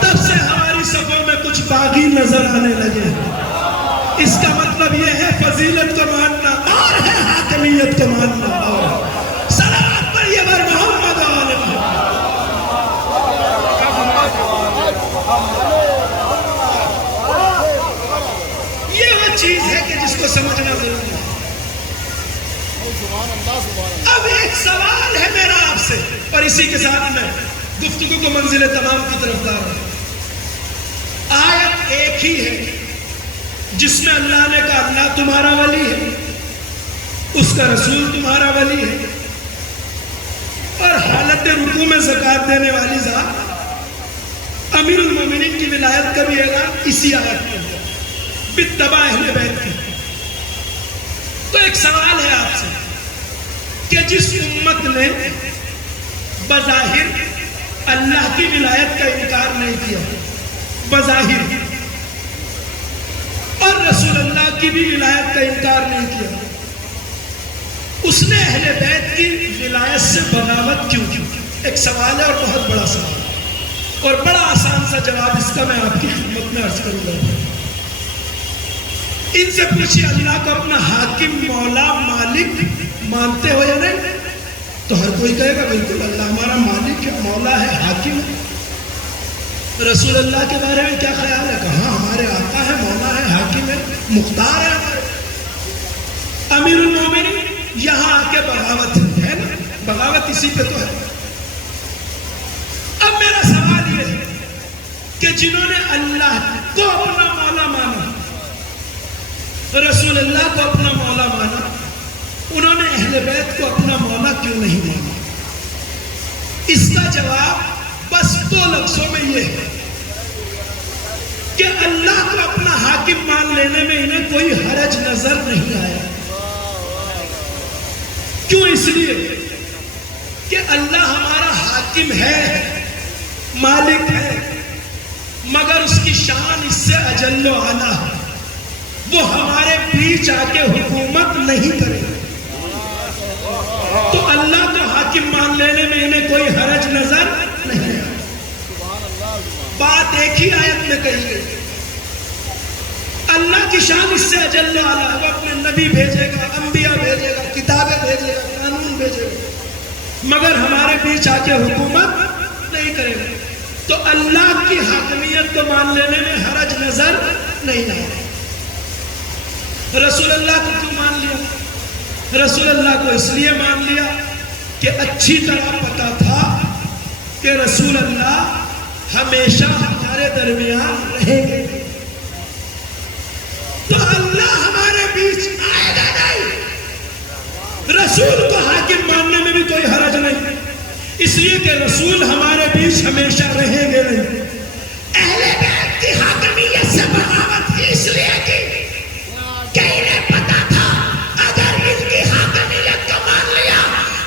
تب سے ہماری صفوں میں کچھ باغی نظر آنے لگے۔ اس کا مطلب یہ ہے فضیلت کو ماننا اور ہے حاکمیت کو ماننا اور ہے۔ صلوات پڑھیے بر محمد آل محمد۔ یہ وہ چیز ہے کہ جس کو سمجھنا ضروری ہے۔ اب ایک سوال ہے میرا آپ سے، اور اسی کے ساتھ میں گفتگو کو منزل تمام کی طرف لا رہا ہوں۔ آیت ایک ہی ہے جس میں اللہ نے کہا اللہ تمہارا ولی ہے، اس کا رسول تمہارا ولی ہے، اور حالت رکوع میں زکوٰۃ دینے والی ذات امیر المومنین کی ولایت کا بھی اعلان اسی آیت میں ہے، باتباع اہل بیت کی۔ تو ایک سوال ہے آپ سے کہ جس امت نے بظاہر اللہ کی ولایت کا انکار نہیں کیا، بظاہر، اور رسول اللہ کی بھی ولایت کا انکار نہیں کیا، اس نے اہل بیت کی ولایت سے بغاوت کیوں کی؟ ایک سوال ہے اور بہت بڑا سوال ہے، اور بڑا آسان سا جواب اس کا میں آپ کی خدمت میں عرض کروں گا۔ ان سے پوچھیے اللہ کو اپنا حاکم، مولا، مالک مانتے ہو یا نہیں؟ تو ہر کوئی کہے گا بالکل اللہ ہمارا مالک ہے، مولا ہے، حاکم ہے۔ رسول اللہ کے بارے میں کیا خیال ہے؟ کہاں ہمارے آقا ہے، مولا ہے، حاکم ہے، مختار ہے ہمارے۔ امیر المومنین یہاں آ کے بغاوت ہے نا، بغاوت اسی پہ تو ہے۔ اب میرا سوال یہ ہے کہ جنہوں نے اللہ کو اپنا مولا مانا، رسول اللہ کو اپنا مولا مانا، انہوں نے اہل بیت کو اپنا مولا کیوں نہیں مانا؟ اس کا جواب بس 2 لفظوں میں یہ ہے کہ اللہ کو اپنا حاکم مان لینے میں انہیں کوئی حرج نظر نہیں آیا۔ کیوں؟ اس لیے کہ اللہ ہمارا حاکم ہے، مالک ہے، مگر اس کی شان اس سے اجل و اعلیٰ ہے، وہ ہمارے بیچ آ کے حکومت نہیں کرے، تو اللہ کو حاکم مان لینے میں انہیں کوئی حرج نظر نہیں آیا۔ بات ایک ہی آیت میں کہی گئی، اللہ کی شان اس سے اجل و اعلیٰ، وہ اپنے نبی بھیجے گا، انبیاء بھیجے گا، کتابیں بھیجے گا، قانون بھیجے گا، مگر ہمارے بیچ آ کے حکومت نہیں کرے گا، تو اللہ کی حاکمیت کو مان لینے میں حرج نظر نہیں آیا۔ رسول اللہ کو کیوں مان لیا؟ رسول اللہ کو اس لیے مان لیا کہ اچھی طرح پتا تھا کہ رسول اللہ ہمیشہ ہمارے درمیان رہیں گے، تو اللہ ہمارے بیچ آئے گا نہیں، رسول کو حاکم ماننے میں بھی کوئی حرج نہیں، اس لیے کہ رسول ہمارے بیچ ہمیشہ رہیں گے نہیں۔ اہل بیت کی حاکمیت سے بغاوت اس لیے کی کہ انہیں پتا تھا اگر ان کی حاکمیت کو مان لیا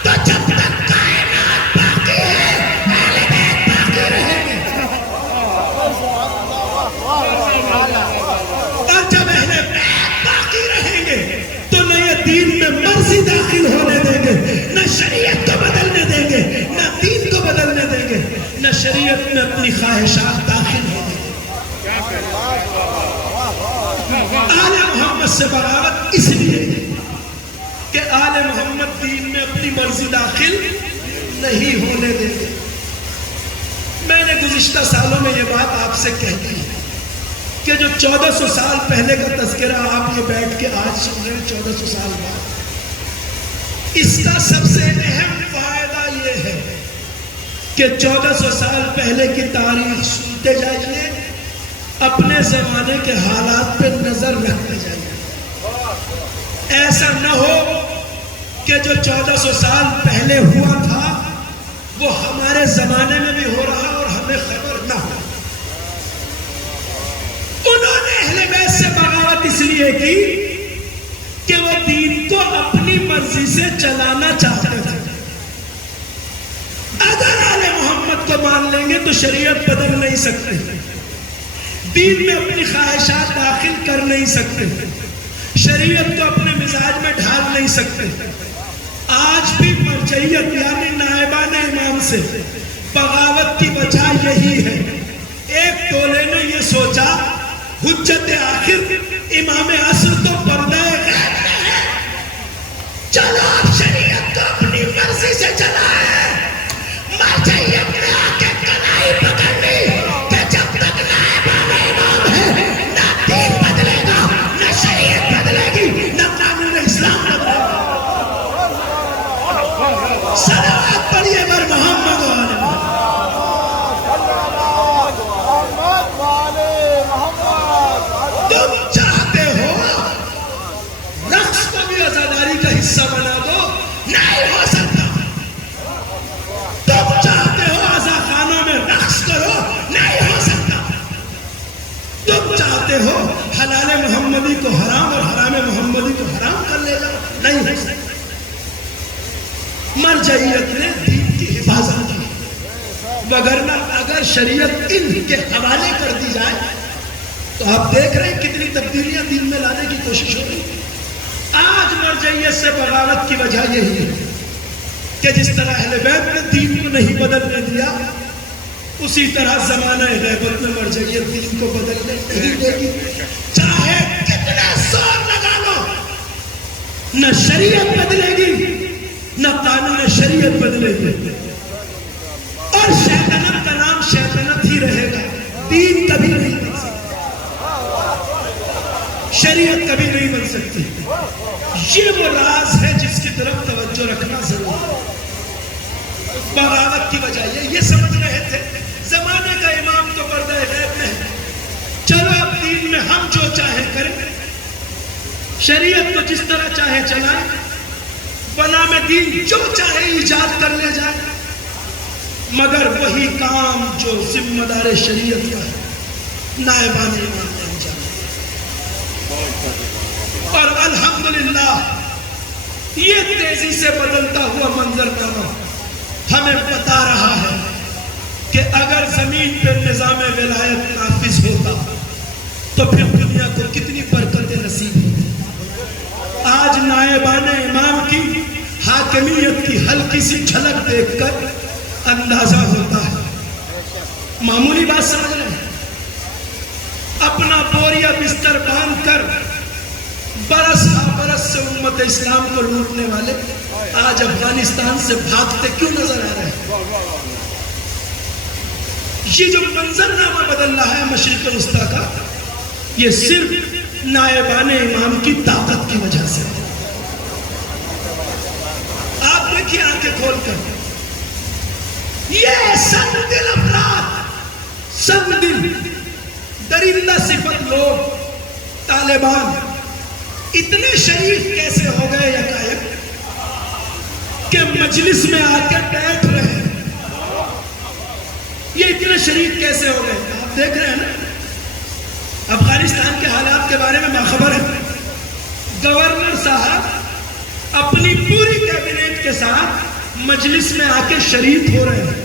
تو جب تک کائنات باقی ہے اہل بیت باقی رہیں گے، اور جب اہل بیت باقی رہیں گے تو نہ یہ دین میں مرضی داخل ہونے دیں گے، نہ شریعت کو بدلنے دیں گے، نہ دین کو بدلنے دیں گے، نہ شریعت میں اپنی خواہشات داخل ہونے دیں گے۔ آل محمد سے بغاوت اس لیے کہ آل محمد دین میں اپنی مرضی داخل نہیں ہونے دیں گے۔ میں نے گزشتہ سالوں میں یہ بات آپ سے کہہ دی کہ جو 1400 سال پہلے کا تذکرہ آپ یہ بیٹھ کے آج سن رہے ہیں 1400 سال بعد، اس کا سب سے اہم فائدہ یہ ہے کہ 1400 سال پہلے کی تاریخ سنتے جائیے، اپنے زمانے کے حالات پہ نظر رکھتے جائیے۔ ایسا نہ ہو کہ جو 1400 سال پہلے ہوا تھا وہ ہمارے زمانے میں بھی ہو رہا اور ہمیں خبر نہ ہو۔ انہوں نے اہل بیت سے بغاوت اس لیے کی کہ وہ دین کو اپنی مرضی سے چلانا چاہتے تھے۔ اگر آل محمد کو مان لیں گے تو شریعت بدل نہیں سکتے، دین میں اپنی خواہشات داخل کر نہیں سکتے، شریعت کو اپنے مزاج میں ڈھال نہیں سکتے۔ آج بھی مرجعیت یعنی نائبان امام سے بغاوت کی وجہ یہی ہے۔ ایک ٹولے نے یہ سوچا حجت آخر امام عصر تو پردہ غیب میں ہے، چلو آپ شریعت کو اپنی مرضی سے چلائیں۔ مرجعیت نے آ کے کلائی پکڑ لی کہ جب تک نائبان امام ہے نہ دین بدلے گا، نہ شریعت بدلے گی، نہ قانون اسلام بدلے گا۔ صلوات پڑھیے بر محمد و آل محمد۔ تم چاہتے ہو رقص کو بھی عزاداری کا حصہ بنا دو، نہیں ہو سکتا۔ تم چاہتے ہو عزاخانوں میں رقص کرو، نہیں ہو سکتا۔ تم چاہتے ہو حلال محمدی کو حرام اور حرام محمدی کو حرام کر لے جاؤ، نہیں ہو سکتا۔ مرجعیت نے دین کی حفاظت کی، وگرنہ اگر شریعت ان کے حوالے کر دی جائے تو آپ دیکھ رہے ہیں کتنی تبدیلیاں دین میں لانے کی کوشش ہو رہی ہے۔ آج مرجعیت سے بغاوت کی وجہ یہی ہے کہ جس طرح اہل بیت نے دین کو نہیں بدلنے دیا، اسی طرح زمانہ غیبت میں مرجعیت دین کو بدلنے نہیں دے گی، چاہے کتنا زور لگا لو۔ نہ شریعت بدلے گی، نہ قانون شریعت بدلے گی، اور شیطنت کا نام شیطنت ہی رہے گا، دین کبھی نہیں بن سکتا، شریعت کبھی نہیں بن سکتی۔ یہ وہ راز ہے جس کی طرف توجہ رکھنا ضروری ہے۔ بغاوت کی وجہ یہ سمجھ رہے تھے زمانے کا امام تو پردہ غیب میں شریعت کو جس طرح چاہے چلائے، بنام دین جو چاہے ایجاد کر لے جائے، مگر وہی کام جو ذمہ دار شریعت کا ہے نائبان امام نے انجام دیا۔ اور الحمدللہ یہ تیزی سے بدلتا ہوا منظرنامہ ہمیں بتا رہا ہے کہ اگر زمین پر نظام ولایت نافذ ہوتا تو پھر دنیا کو کتنی برکتیں نصیب ہوتی۔ آج نائبان امام کی حاکمیت کی ہلکی سی جھلک دیکھ کر اندازہ ہوتا ہے، معمولی بات سمجھ رہے ہیں، اپنا بوریا بستر باندھ کر برس ہا برس سے امت اسلام کو لوٹنے والے آج افغانستان سے بھاگتے کیوں نظر آ رہے ہیں؟ یہ جو منظرنامہ بدل رہا ہے مشرق وسطیٰ کا، یہ صرف نائبان امام کی طاقت کی وجہ سے۔ آپ دیکھیے آنکھیں کھول کر، یہ سنگ دل افراد، سنگ دل درندہ صفت لوگ، طالبان اتنے شریف کیسے ہو گئے یکایک کہ مجلس میں آ کے بیٹھ رہے ہیں؟ یہ اتنے شریف کیسے ہو گئے؟ آپ دیکھ رہے ہیں نا افغانستان کے حالات کے بارے میں باخبر ہے، گورنر صاحب اپنی پوری کیبنٹ کے ساتھ مجلس میں آ کے شریک ہو رہے ہیں۔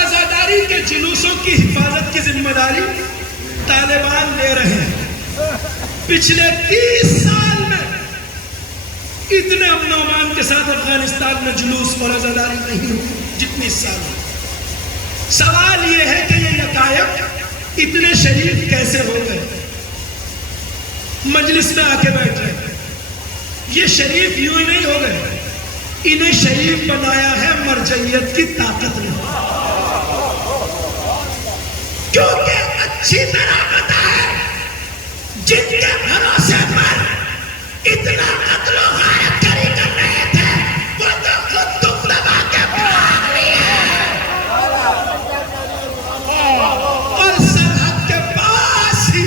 آزاداری کے جلوسوں کی حفاظت کی ذمہ داری طالبان لے رہے ہیں۔ پچھلے 30 سال میں اتنے امن و امان کے ساتھ افغانستان میں جلوس اور آزاداری نہیں ہوئی جتنی اس سال ہے۔ سوال یہ ہے کہ یہ یکایک اتنے شریف کیسے ہو گئے؟ مجلس میں آ کے بیٹھ رہے ہیں۔ یہ شریف یوں ہی نہیں ہو گئے، انہیں شریف بنایا ہے مرجعیت کی طاقت نے، کیونکہ اچھی طرح پتا ہے جن کے بھروسے پر اتنا قتل و غارت کری کر رہے تھے وہ تو خود دکھ لگا کے بھاگ رہی ہے، اور سرحد کے پاس ہی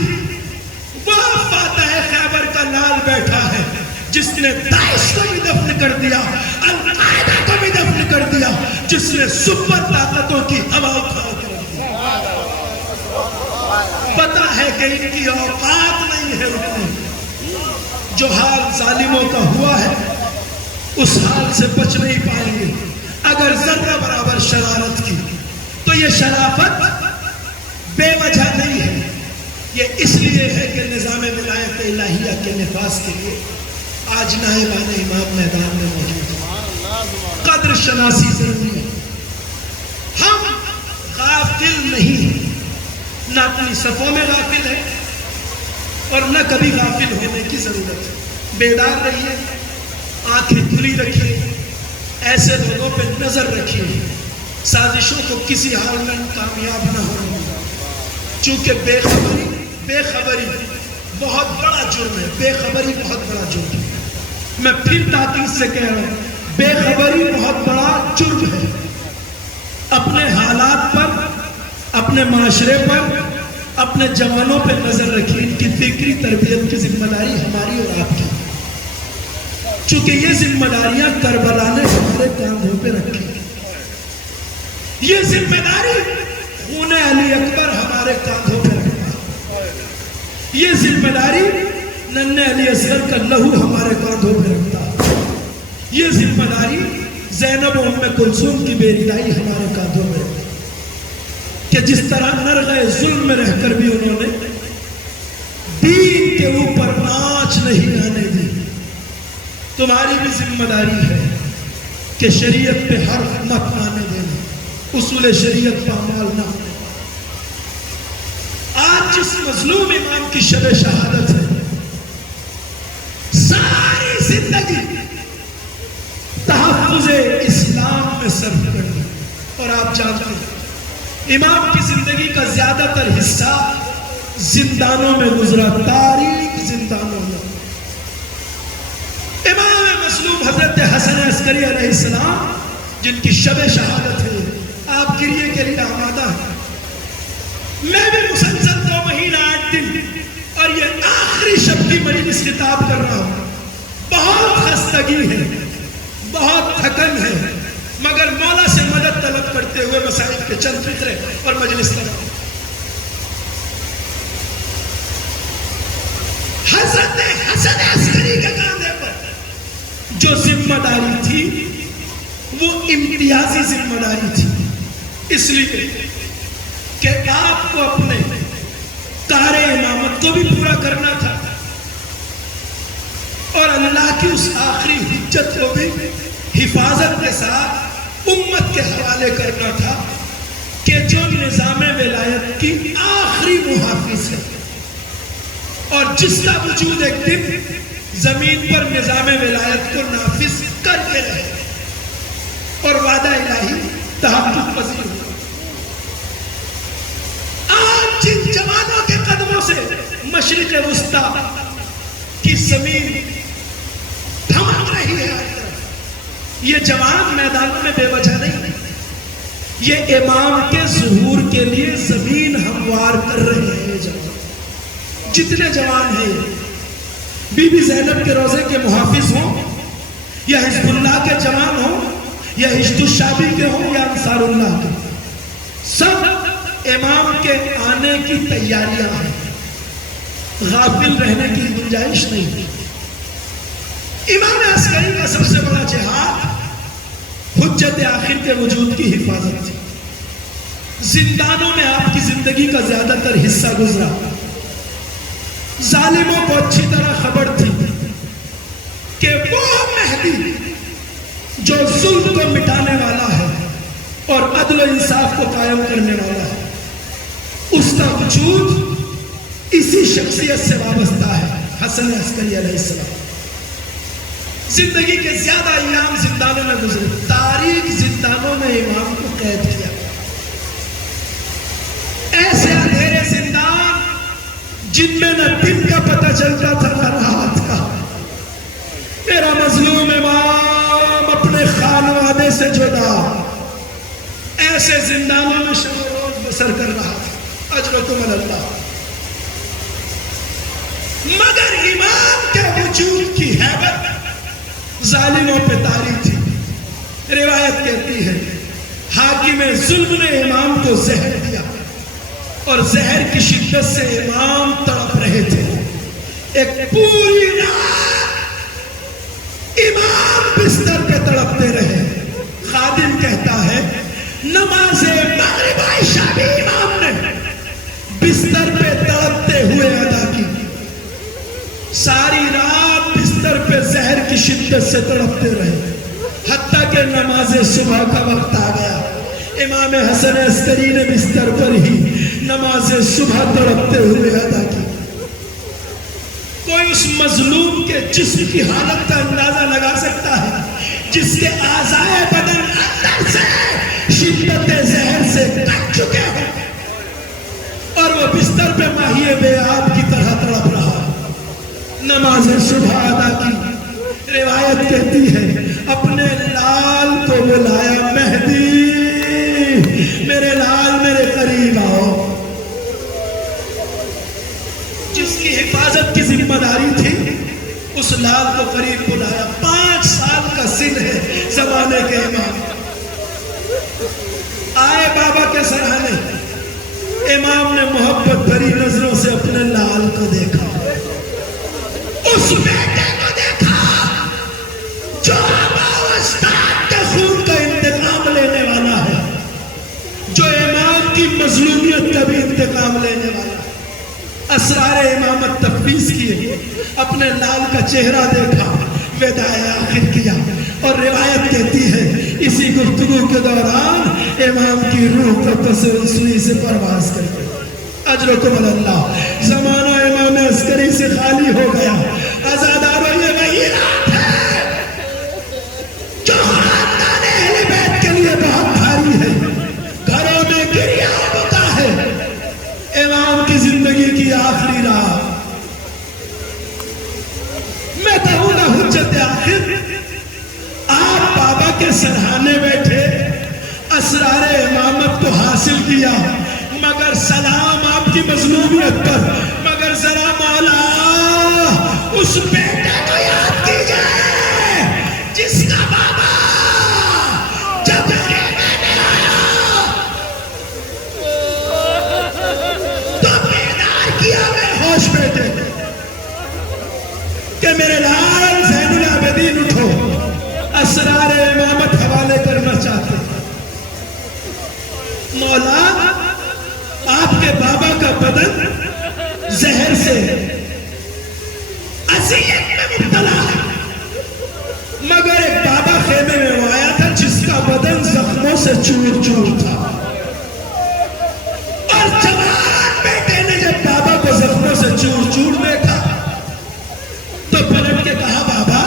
وہ فاتح خیبر کا لال بیٹھا ہے جس نے داعش کو بھی دفن کر دیا، القاعدہ کو بھی دفن کر دیا، جس نے سپر طاقتوں کی ہوا اٹھا کر دیا۔ پتا ہے کہ ان کی اوقات نہیں ہے اتنی، جو حال ظالموں کا ہوا ہے اس حال سے بچ نہیں پائیں گے۔ اگر ذرہ برابر شرارت کی تو یہ شرافت بے وجہ نہیں ہے، یہ اس لیے ہے کہ نظام ولایت الہیہ کے نفاذ کے لیے آج نائبان امام میدان میں موجود ہیں۔ قدر شناسی ضروری ہے۔ ہم غافل نہیں ہیں، نہ اپنی صفوں میں غافل ہے اور نہ کبھی غافل ہونے کی ضرورت ہے۔ بیدار رہیے، آنکھیں کھلی رکھیے، ایسے لوگوں پہ نظر رکھیے، سازشوں کو کسی حال میں کامیاب نہ ہونے دیں، چونکہ بے خبری بہت بڑا جرم ہے، بے خبری بہت بڑا جرم ہے۔ میں پھر تاکید سے کہہ رہا ہوں، بے خبری بہت بڑا جرم ہے۔ اپنے حالات پر، اپنے معاشرے پر، اپنے جوانوں پہ نظر رکھیں، ان کی فکری تربیت کی ذمہ داری ہماری اور آپ کی، چونکہ یہ ذمہ داریاں کربلا نے ہمارے کاندھوں پہ رکھی، یہ ذمہ داری خون علی اکبر ہمارے کاندھوں پہ رکھا، یہ ذمہ داری ننھے علی اصغر کا لہو ہمارے کاندھوں پہ رکھتا، یہ ذمہ داری زینب و ام کلثوم کی بیریدائی ہمارے کاندھوں پہ رکھتا، کہ جس طرح نرغے ظلم میں رہ کر بھی انہوں نے دین کے اوپر آنچ نہیں آنے دی، تمہاری بھی ذمہ داری ہے کہ شریعت پہ حرف مت آنے دینا، اصول شریعت پامال نہ ہونا۔ آج جس مظلوم امام کی شب شہادت ہے، ساری زندگی تحفظ اسلام میں صرف کرنا، اور آپ جانتے ہیں امام کی زندگی کا زیادہ تر حصہ زندانوں میں گزرا، تاریک زندانوں میں۔ امام مظلوم حضرت حسن عسکری علیہ السلام جن کی شب شہادت ہے، آپ گریے کے لیے آمادہ ہیں، میں بھی مسلسل 2 مہینہ 8 دن اور یہ آخری شب کی مجلس خطاب کر رہا ہوں، بہت خستگی ہے، بہت تھکن ہے، مگر مولا سے مدد طلب کرتے ہوئے مسائل کے چند فطرے اور مجلس لگا۔ حضرت حسن عسکری کے کاندھے پر جو ذمہ داری تھی وہ امتیازی ذمہ داری تھی، اس لیے کہ آپ کو اپنے کار امامت کو بھی پورا کرنا تھا اور اللہ کی اس آخری حجت کو بھی حفاظت کے ساتھ امت کے حوالے کرنا تھا کہ جو نظام ولایت کی آخری محافظ ہے اور جس کا وجود ایک دن زمین پر نظام ولایت کو نافذ کر کے رہے اور وعدہ الہی تحقق پذیر ہوا۔ آج جن جوانوں کے قدموں سے مشرق وسطیٰ کی زمین دھمک رہی ہے، یہ جوان میدانوں میں بے وجہ نہیں، یہ امام کے ظہور کے لیے زمین ہموار کر رہے ہیں۔ جوان جتنے جوان ہیں، بی بی زینب کے روزے کے محافظ ہوں یا حزب اللہ کے جوان ہوں یا حشد الشعبی کے ہوں یا انصار اللہ کے، سب امام کے آنے کی تیاریاں ہیں، غافل رہنے کی گنجائش نہیں۔ امام عسکری کا سب سے بڑا جہاد حجت آخر کے وجود کی حفاظت تھی۔ زندانوں میں آپ کی زندگی کا زیادہ تر حصہ گزرا، ظالموں کو اچھی طرح خبر تھی کہ وہ مہدی جو ظلم کو مٹانے والا ہے اور عدل و انصاف کو قائم کرنے والا ہے، اس کا وجود اسی شخصیت سے وابستہ ہے، حسن عسکری علیہ السلام۔ زندگی کے زیادہ ایام زندانوں میں گزرے، تاریخ زندانوں میں امام کو قید کیا، ایسے اندھیرے زندان جن میں نہ دن کا پتہ چلتا تھا نہ رات کا۔ میرا مظلوم امام اپنے خانوادے سے جدا ایسے زندانوں میں شب و روز بسر کر رہا تھا، اجرکم اللہ۔ مگر امام کے وجود کی ہیبت ظالموں پہ طاری تھی۔ روایت کہتی ہے حاکم ظلم نے امام کو زہر دیا اور زہر کی شدت سے امام تڑپ رہے تھے۔ ایک پوری رات امام بستر پہ تڑپتے رہے۔ خادم کہتا ہے نماز مغرب عشاء بھی امام نے بستر پہ تڑپتے ہوئے ادا کی۔ ساری رات بستر پہ زہر کی شدت سے تڑپتے رہے، حتیٰ کہ نماز صبح کا وقت آ گیا۔ امام حسن عسکری نے بستر پر ہی نماز صبح تڑپتے ہوئے ادا کی۔ کوئی اس مظلوم کے جسم کی حالت کا اندازہ لگا سکتا ہے جس کے اعضائے بدن اندر سے شدت زہر سے کٹ چکے ہیں اور وہ بستر پہ ماہی بے آب کی طرح تڑپ رہا، نماز صبح ادا کی۔ روایت کہتی ہے اپنے لال کو بلایا، مہدی میرے لال میرے قریب آؤ۔ جس کی حفاظت کی ذمہ داری تھی اس لال کو قریب بلایا۔ 5 سال کا سن ہے زمانے کے امام، آئے بابا کے سرانے۔ امام نے محبت بھری نظروں سے اپنے لال کو دیکھا، اس بیٹے کو دیکھا جو آبا و اجداد کے خون کا انتقام لینے والا ہے، جو امام کی مظلومیت کا بھی انتقام لینے والا ہے۔ اسرار امامت تفویض کیے، اپنے لال کا چہرہ دیکھا، وداع آخر کیا، اور روایت کہتی ہے اسی گفتگو کے دوران امام کی روح کا پس رسوئی سے پرواز کر گئی۔ اجرکم اللہ۔ زمانہ امام عسکری سے خالی ہو گیا۔ عزاداروں یہ وہی رات ہے جو خاندان اہل بیت کے لیے بہت بھاری ہے، گھروں میں گریہ ہوتا ہے۔ امام کی زندگی کی آخری رات، میں کہوں نا حجت آخر، آپ بابا کے سرہانے بیٹھے، اسرار امامت کو حاصل کیا، مگر سلام آپ کی مظلومیت پر، مگر ذرا مولا اس بیٹے کو یاد کیجئے جس کا بابا جب خیمے میں آیا تو بیدار کیا بے ہوش بیٹے کہ میرے لال زین العابدین اٹھو، اسرار امامت حوالے کرنا چاہتے ہیں۔ مولا آپ کے بابا کا بدن زہر سے اذیت میں مبتلا ہے، مگر ایک بابا خیمے میں وہ آیا تھا جس کا بدن زخموں سے چور چور تھا، اور جوان بیٹے نے جب بابا کو زخموں سے چور چور دیکھا تو پلٹ کے کہا بابا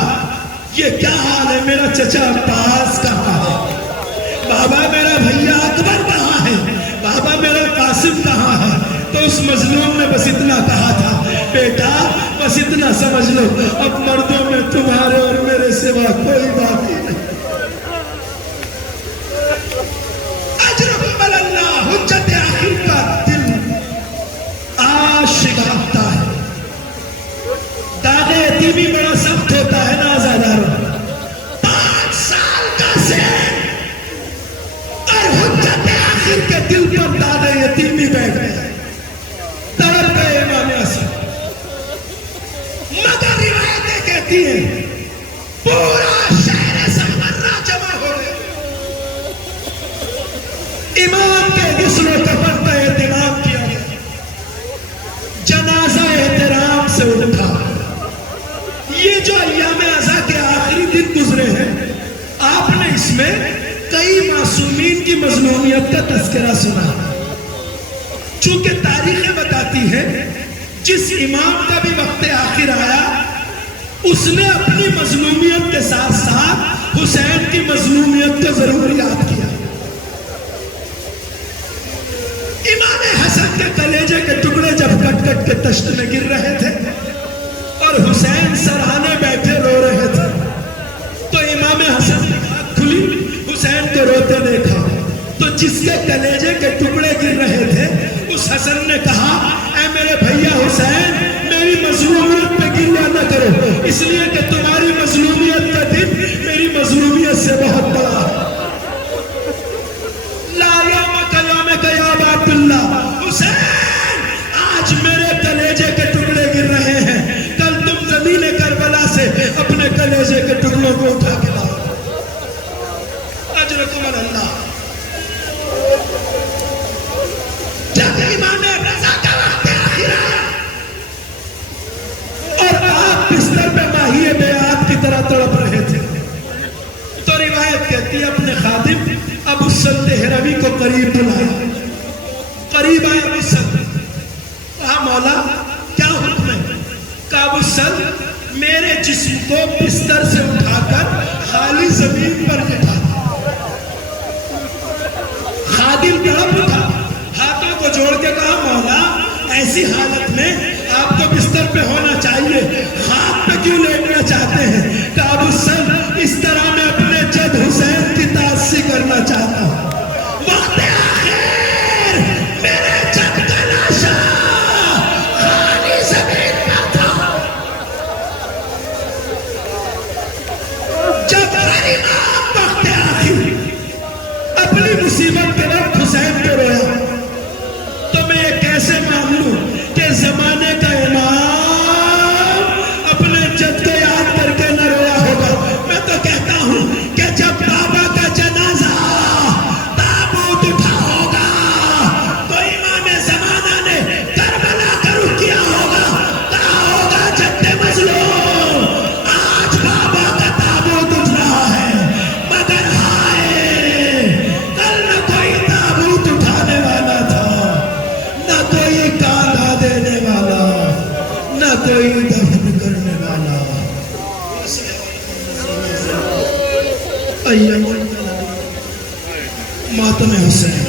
یہ کیا حال ہے، میرا چچا عباس کہاں ہے، بابا میرا بھیا اکبر کہاں ہے، بابا میرا قاسم کہاں ہے؟ تو اس مظلوم نے بس اتنا کہا تھا بیٹا بس اتنا سمجھ لو اب مردوں میں تمہارے اور میرے سوا کوئی باقی نہیں۔ اجرب اللہ حجت آخر کا دل آج شگافتا ہے، داغ یتیمی بڑا سخت ہوتا ہے نازاداروں، 5 سال کا سین اور حجت آخر کے دل پر داغ یتیمی بیٹھ گئے، تڑپ گئے امام حسن، مگر روایتیں کہتی ہیں پورا شہر سمرہ جمع ہو گئے، امام کے غسل و کفن کا اہتمام کیا گیا، جنازہ احترام سے اٹھا۔ یہ جو ایام عزا کے آخری دن گزرے ہیں آپ نے اس میں کئی معصومین کی مظلومیت کا تذکرہ سنا، چونکہ تاریخیں بتاتی ہیں جس امام کا بھی وقت آخر آیا اس نے اپنی مظلومیت کے ساتھ ساتھ حسین کی مظلومیت کو ضرور یاد کیا۔ امام حسن کے کلیجے کے ٹکڑے جب کٹ کٹ کے تشت میں گر رہے تھے اور حسین سرہانے بیٹھے رو رہے تھے تو امام حسن کی آنکھ کھلی، حسین کو روتے دیکھا تو جس کے کلیجے کے ٹکڑے گر رہے تھے اس حسن نے کہا اے میرے بھیا حسین میری مظلومیت پہ گریہ نہ کرو، اس لیے کہ تمہاری مظلومیت کا دن میری مظلومیت سے بہت بڑا ہے۔ لا یومک یومک یا ابا عبداللہ، حسین آج میرے کلیجے کے ٹکڑے گر رہے ہیں، کل تم زمین کربلا سے اپنے کلیجے کے ٹکڑوں کو اٹھا کے لاؤ۔ اجرکم اللہ۔ جب امام رضا کا وقت آخر آیا اور آپ بستر پہ ماہی بیعت کی طرح تڑپ رہے تھے تو روایت کہتی ہے اپنے خادم ابو السلط ہروی کو قریب بلایا، قریب آئے ابو السلط، کہا مولا کیا حکم ہے؟ کہا ابو السلط میرے جسم کو بستر سے اٹھا کر خالی زمین پر بٹھا۔ خادم تڑپ اٹھا، ہاتھوں کو جوڑ کے کہا مولا ایسی حالت میں آپ کو بستر پہ ہونا چاہیے، خاک پہ کیوں لیٹنا چاہتے ہیں؟ کہا ابو السلط اس طرح میں اپنے جد حسین کی تعزیہ کرنا چاہتا ہوں، وقت آخر میرے جد کا لاشا خالی زمین پر تھا، جب ہر امام وقت آخر اپنی مصیبت کے وقت حسین پہ رویا تو میں یہ کیسے مان لوں کہ زمانے کا امام اپنے جد کو یاد کر کے نہ رویا ہوگا؟ میں تو کہتا ہوں کہ جب بابا کا جنازہ تابوت اٹھا ہوگا تو امام زمانہ نے کربلا کا رخ کیا ہوگا، کہا ہوگا جد مظلوم آج بابا کا تابوت اٹھ رہا ہے، مگر ہائے کل نہ کوئی تابوت اٹھانے والا تھا، نہ کوئی کاندھا دینے والا، نہ کوئی دفن کرنے والا۔ ماتم حسین